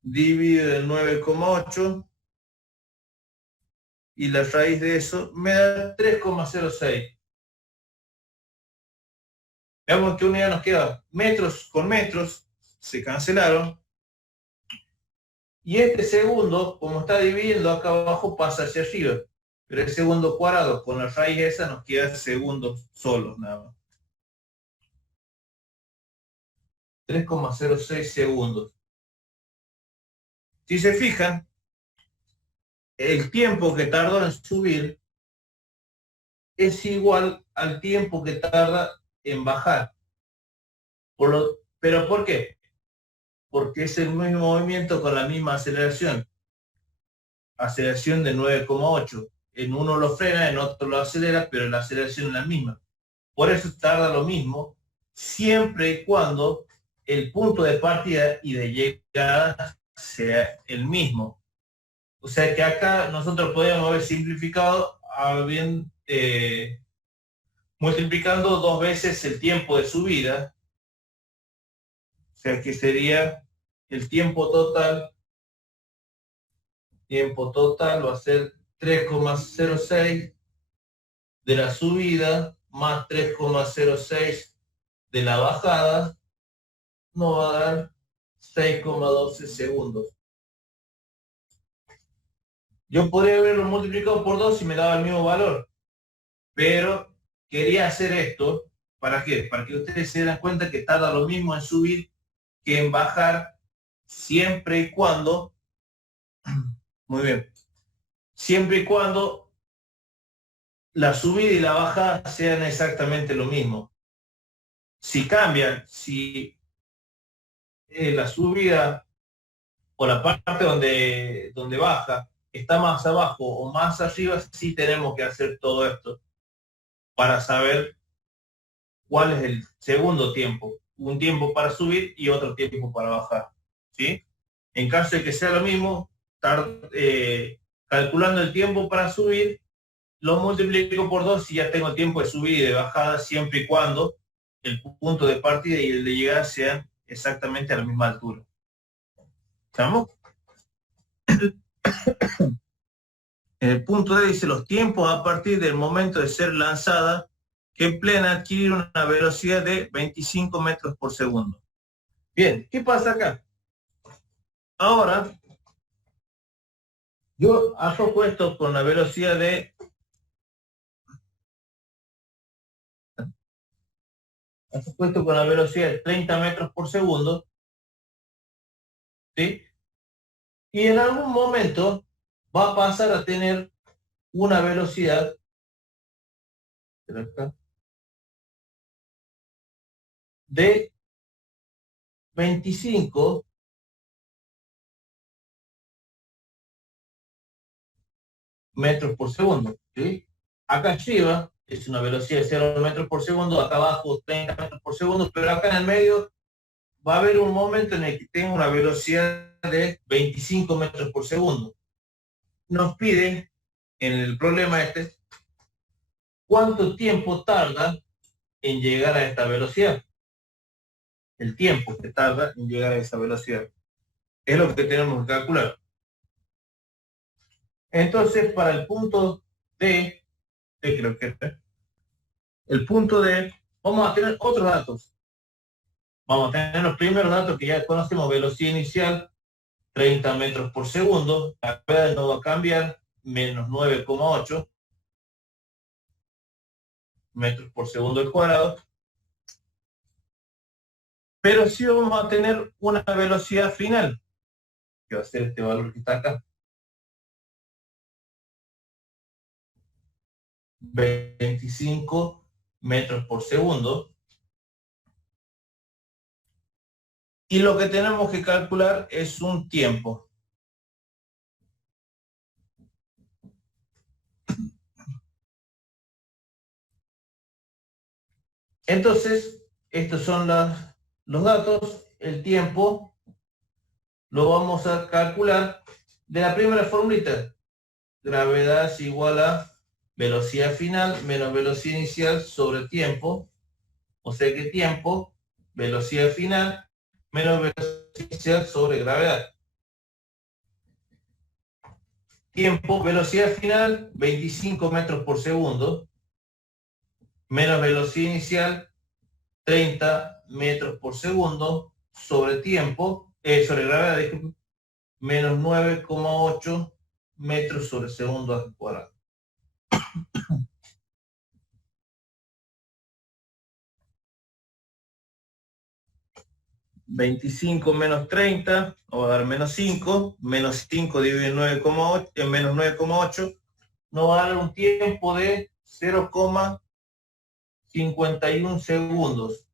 dividido en 9,8, y la raíz de eso me da 3,06. Veamos qué unidad nos queda. Metros con metros se cancelaron. Y este segundo, como está dividiendo acá abajo, pasa hacia arriba. Pero el segundo cuadrado con la raíz esa nos queda segundos solos nada más. 3,06 segundos. Si se fijan, el tiempo que tardó en subir es igual al tiempo que tarda en bajar. ¿Pero por qué? Porque es el mismo movimiento con la misma aceleración. Aceleración de 9,8. En uno lo frena, en otro lo acelera, pero la aceleración es la misma. Por eso tarda lo mismo, siempre y cuando el punto de partida y de llegada sea el mismo. O sea que acá nosotros podríamos haber simplificado multiplicando 2 veces el tiempo de subida. O sea que sería el tiempo total va a ser 3,06 de la subida más 3,06 de la bajada, nos va a dar 6,12 segundos. Yo podría haberlo multiplicado por 2 y me daba el mismo valor, pero quería hacer esto, ¿para qué? Para que ustedes se den cuenta que tarda lo mismo en subir que en bajar, siempre y cuando, muy bien, siempre y cuando la subida y la bajada sean exactamente lo mismo. Si cambian, si la subida o la parte donde baja está más abajo o más arriba, sí tenemos que hacer todo esto para saber cuál es el segundo tiempo. Un tiempo para subir y otro tiempo para bajar, ¿sí? En caso de que sea lo mismo, calculando el tiempo para subir, lo multiplico por 2 y ya tengo tiempo de subida y de bajada, siempre y cuando el punto de partida y el de llegada sean exactamente a la misma altura. ¿Estamos? El punto D dice los tiempos a partir del momento de ser lanzada que emplean adquirir una velocidad de 25 metros por segundo. Bien, ¿qué pasa acá? Ahora, yo asocio esto con la velocidad de 30 metros por segundo, ¿sí? Y en algún momento va a pasar a tener una velocidad de 25 metros por segundo, ¿sí? Acá arriba es una velocidad de 0 metros por segundo, acá abajo 30 metros por segundo, pero acá en el medio va a haber un momento en el que tengo una velocidad de 25 metros por segundo. Nos pide, en el problema este, cuánto tiempo tarda en llegar a esta velocidad. El tiempo que tarda en llegar a esa velocidad. Es lo que tenemos que calcular. Entonces, para el punto D, creo que el punto D, vamos a tener otros datos. Vamos a tener los primeros datos que ya conocemos, velocidad inicial, 30 metros por segundo, la gravedad no va a cambiar, menos 9,8 metros por segundo al cuadrado. Pero sí vamos a tener una velocidad final, que va a ser este valor que está acá. 25 metros por segundo. Y lo que tenemos que calcular es un tiempo. Entonces, estos son los datos. El tiempo lo vamos a calcular de la primera formulita. Gravedad es igual a velocidad final menos velocidad inicial sobre tiempo. O sea que tiempo, velocidad final menos velocidad inicial sobre gravedad. Tiempo, velocidad final, 25 metros por segundo, menos velocidad inicial, 30 metros por segundo, sobre tiempo, sobre gravedad, disculpe, menos 9,8 metros sobre segundo al cuadrado. 25 menos 30, nos va a dar menos 5, menos 5 dividido en 9,8, en menos 9,8, nos va a dar un tiempo de 0,51 segundos.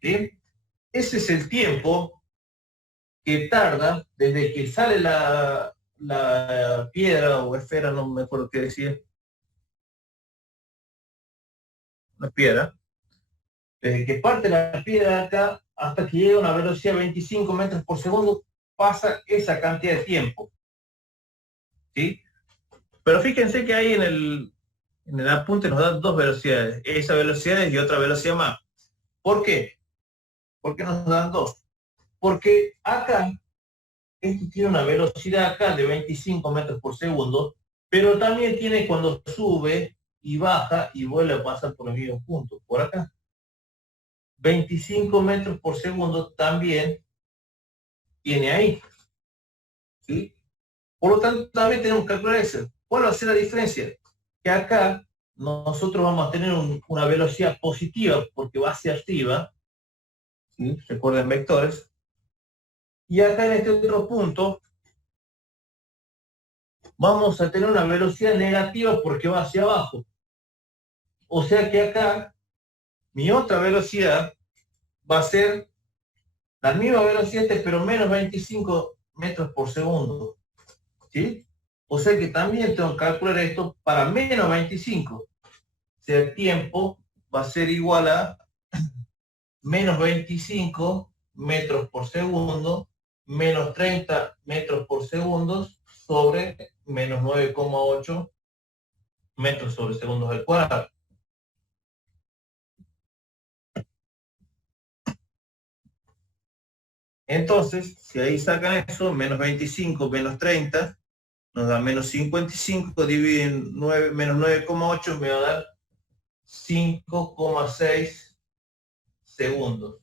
¿Sí? Ese es el tiempo que tarda desde que sale la piedra o esfera, no me acuerdo qué decía, una piedra, desde que parte la piedra de acá hasta que llega a una velocidad de 25 metros por segundo, pasa esa cantidad de tiempo. ¿Sí? Pero fíjense que ahí en el apunte nos dan dos velocidades, esa velocidad y otra velocidad más. ¿Por qué? ¿Por qué nos dan dos? Porque acá, esto tiene una velocidad acá de 25 metros por segundo, pero también tiene cuando sube y baja y vuelve a pasar por el mismo punto, por acá. 25 metros por segundo también tiene ahí. ¿Sí? Por lo tanto, también tenemos que calcular eso. ¿Cuál va a ser la diferencia? Que acá nosotros vamos a tener una velocidad positiva porque va hacia arriba. ¿Sí? Recuerden vectores. Y acá en este otro punto vamos a tener una velocidad negativa porque va hacia abajo. O sea que acá mi otra velocidad va a ser la misma velocidad, pero menos 25 metros por segundo. ¿Sí? O sea que también tengo que calcular esto para menos 25. O sea, el tiempo va a ser igual a menos 25 metros por segundo, menos 30 metros por segundo sobre menos 9,8 metros sobre segundos al cuadrado. Entonces, si ahí sacan eso, menos 25 menos 30, nos da menos 55, dividen 9, menos 9,8, me va a dar 5,6 segundos.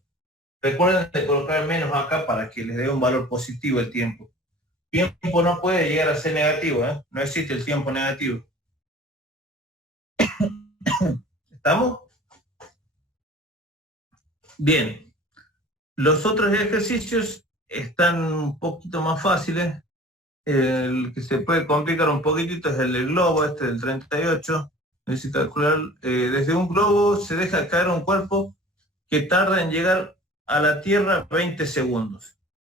Recuerden de colocar menos acá para que les dé un valor positivo el tiempo. Tiempo no puede llegar a ser negativo, ¿eh? No existe el tiempo negativo. ¿Estamos? Bien. Los otros ejercicios están un poquito más fáciles. El que se puede complicar un poquitito es el del globo, este del 38. Necesito calcular, desde un globo se deja caer un cuerpo que tarda en llegar a la Tierra 20 segundos.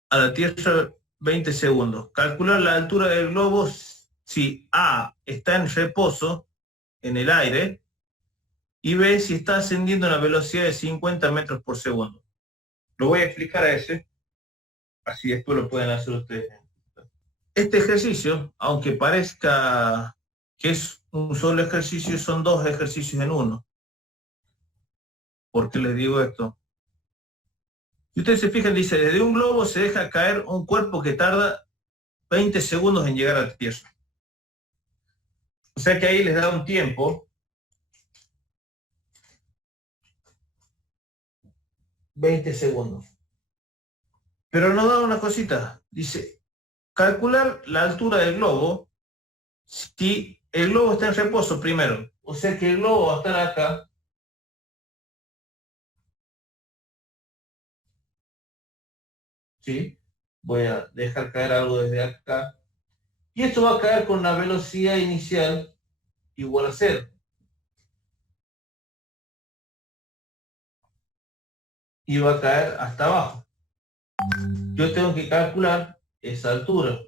A la Tierra 20 segundos. Calcular la altura del globo si A está en reposo en el aire y B si está ascendiendo a una velocidad de 50 metros por segundo. Lo voy a explicar a ese, así después lo pueden hacer ustedes. Este ejercicio, aunque parezca que es un solo ejercicio, son dos ejercicios en uno. ¿Por qué les digo esto? Si ustedes se fijan, dice, desde un globo se deja caer un cuerpo que tarda 20 segundos en llegar a la Tierra. O sea que ahí les da un tiempo. 20 segundos. Pero nos da una cosita. Dice, calcular la altura del globo si el globo está en reposo primero. O sea que el globo va a estar acá. ¿Sí? Voy a dejar caer algo desde acá. Y esto va a caer con una velocidad inicial igual a 0. Y va a caer hasta abajo. Yo tengo que calcular esa altura.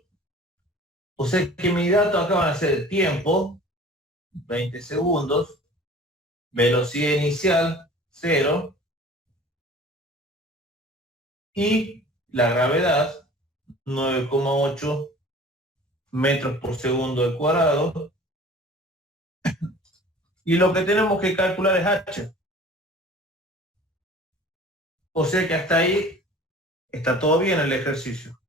O sea que mis datos acá van a ser el tiempo, 20 segundos, velocidad inicial, 0, y la gravedad, 9,8 metros por segundo al cuadrado. Y lo que tenemos que calcular es h. O sea que hasta ahí está todo bien el ejercicio.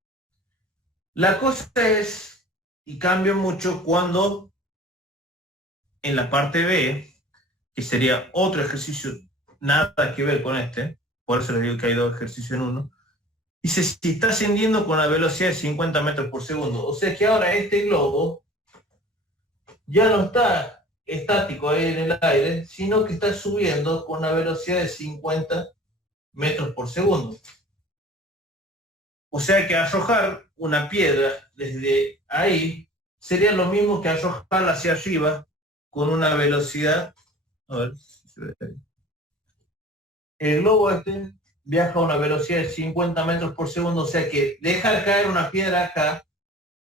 La cosa es, y cambia mucho cuando en la parte B, que sería otro ejercicio, nada que ver con este, por eso les digo que hay dos ejercicios en uno, dice si está ascendiendo con la velocidad de 50 metros por segundo. O sea que ahora este globo ya no está estático ahí en el aire, sino que está subiendo con una velocidad de 50 metros por segundo. O sea que arrojar una piedra desde ahí sería lo mismo que arrojarla hacia arriba con una velocidad. A ver si se ve ahí. El globo este viaja a una velocidad de 50 metros por segundo, o sea que dejar caer una piedra acá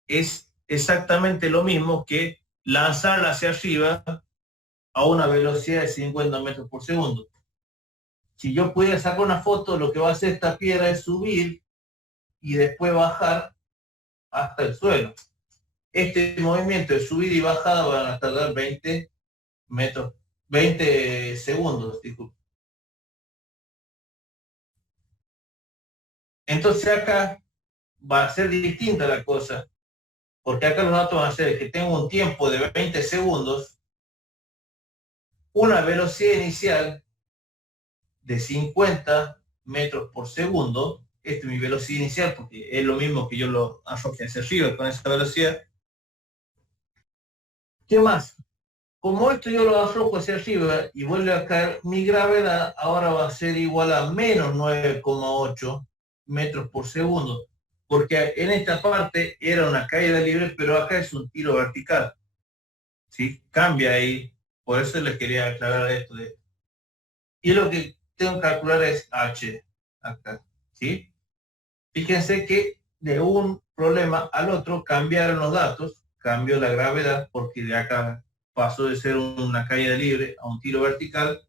es exactamente lo mismo que lanzarla hacia arriba a una velocidad de 50 metros por segundo. Si yo pudiera sacar una foto, lo que va a hacer esta piedra es subir y después bajar hasta el suelo. Este movimiento de subida y bajada van a tardar 20 segundos, disculpe. Entonces acá va a ser distinta la cosa, porque acá los datos van a ser que tengo un tiempo de 20 segundos, una velocidad inicial de 50 metros por segundo. Esta es mi velocidad inicial porque es lo mismo que yo lo arroje hacia arriba con esa velocidad. ¿Qué más? Como esto yo lo arrojo hacia arriba y vuelve a caer, mi gravedad ahora va a ser igual a menos 9,8 metros por segundo, porque en esta parte era una caída libre, pero acá es un tiro vertical. ¿Sí? Cambia ahí, por eso les quería aclarar esto. Y lo que tengo que calcular es h, acá. ¿Sí? Fíjense que de un problema al otro cambiaron los datos, cambió la gravedad, porque de acá pasó de ser una caída libre a un tiro vertical,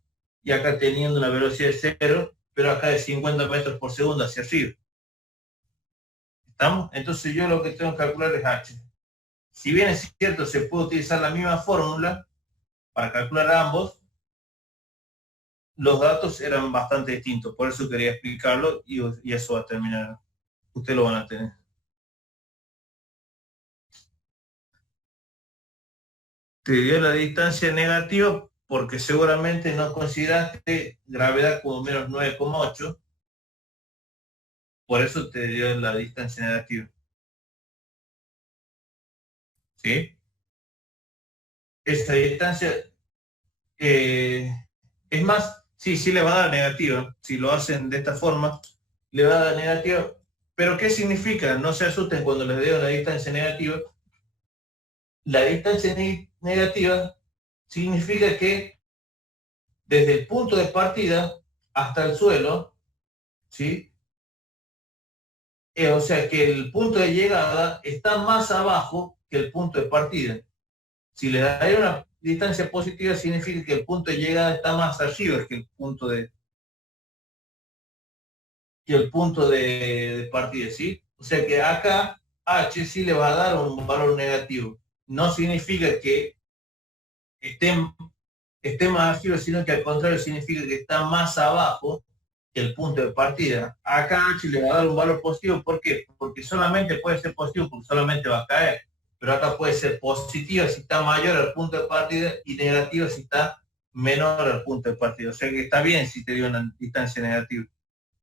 y acá teniendo una velocidad de 0, pero acá de 50 metros por segundo hacia arriba. ¿Estamos? Entonces yo lo que tengo que calcular es h. Si bien es cierto, se puede utilizar la misma fórmula para calcular ambos, los datos eran bastante distintos, por eso quería explicarlo y eso va a terminar. Ustedes lo van a tener. Te dio la distancia negativa porque seguramente no consideraste gravedad como menos 9,8, por eso te dio la distancia negativa. ¿Sí? Esta distancia, es más, sí le va a dar negativa. Si lo hacen de esta forma, le va a dar negativa. Pero ¿qué significa? No se asusten cuando les digo la distancia negativa. La distancia negativa significa que desde el punto de partida hasta el suelo, ¿sí? O sea que el punto de llegada está más abajo que el punto de partida. Si le da una distancia positiva, significa que el punto de llegada está más arriba que el punto de partida, ¿sí? O sea que acá h sí le va a dar un valor negativo. No significa que esté más arriba, sino que al contrario significa que está más abajo que el punto de partida. Acá h le va a dar un valor positivo. ¿Por qué? Porque solamente puede ser positivo, porque solamente va a caer. Pero acá puede ser positiva si está mayor al punto de partida y negativa si está menor al punto de partida. O sea que está bien si te dio una distancia negativa.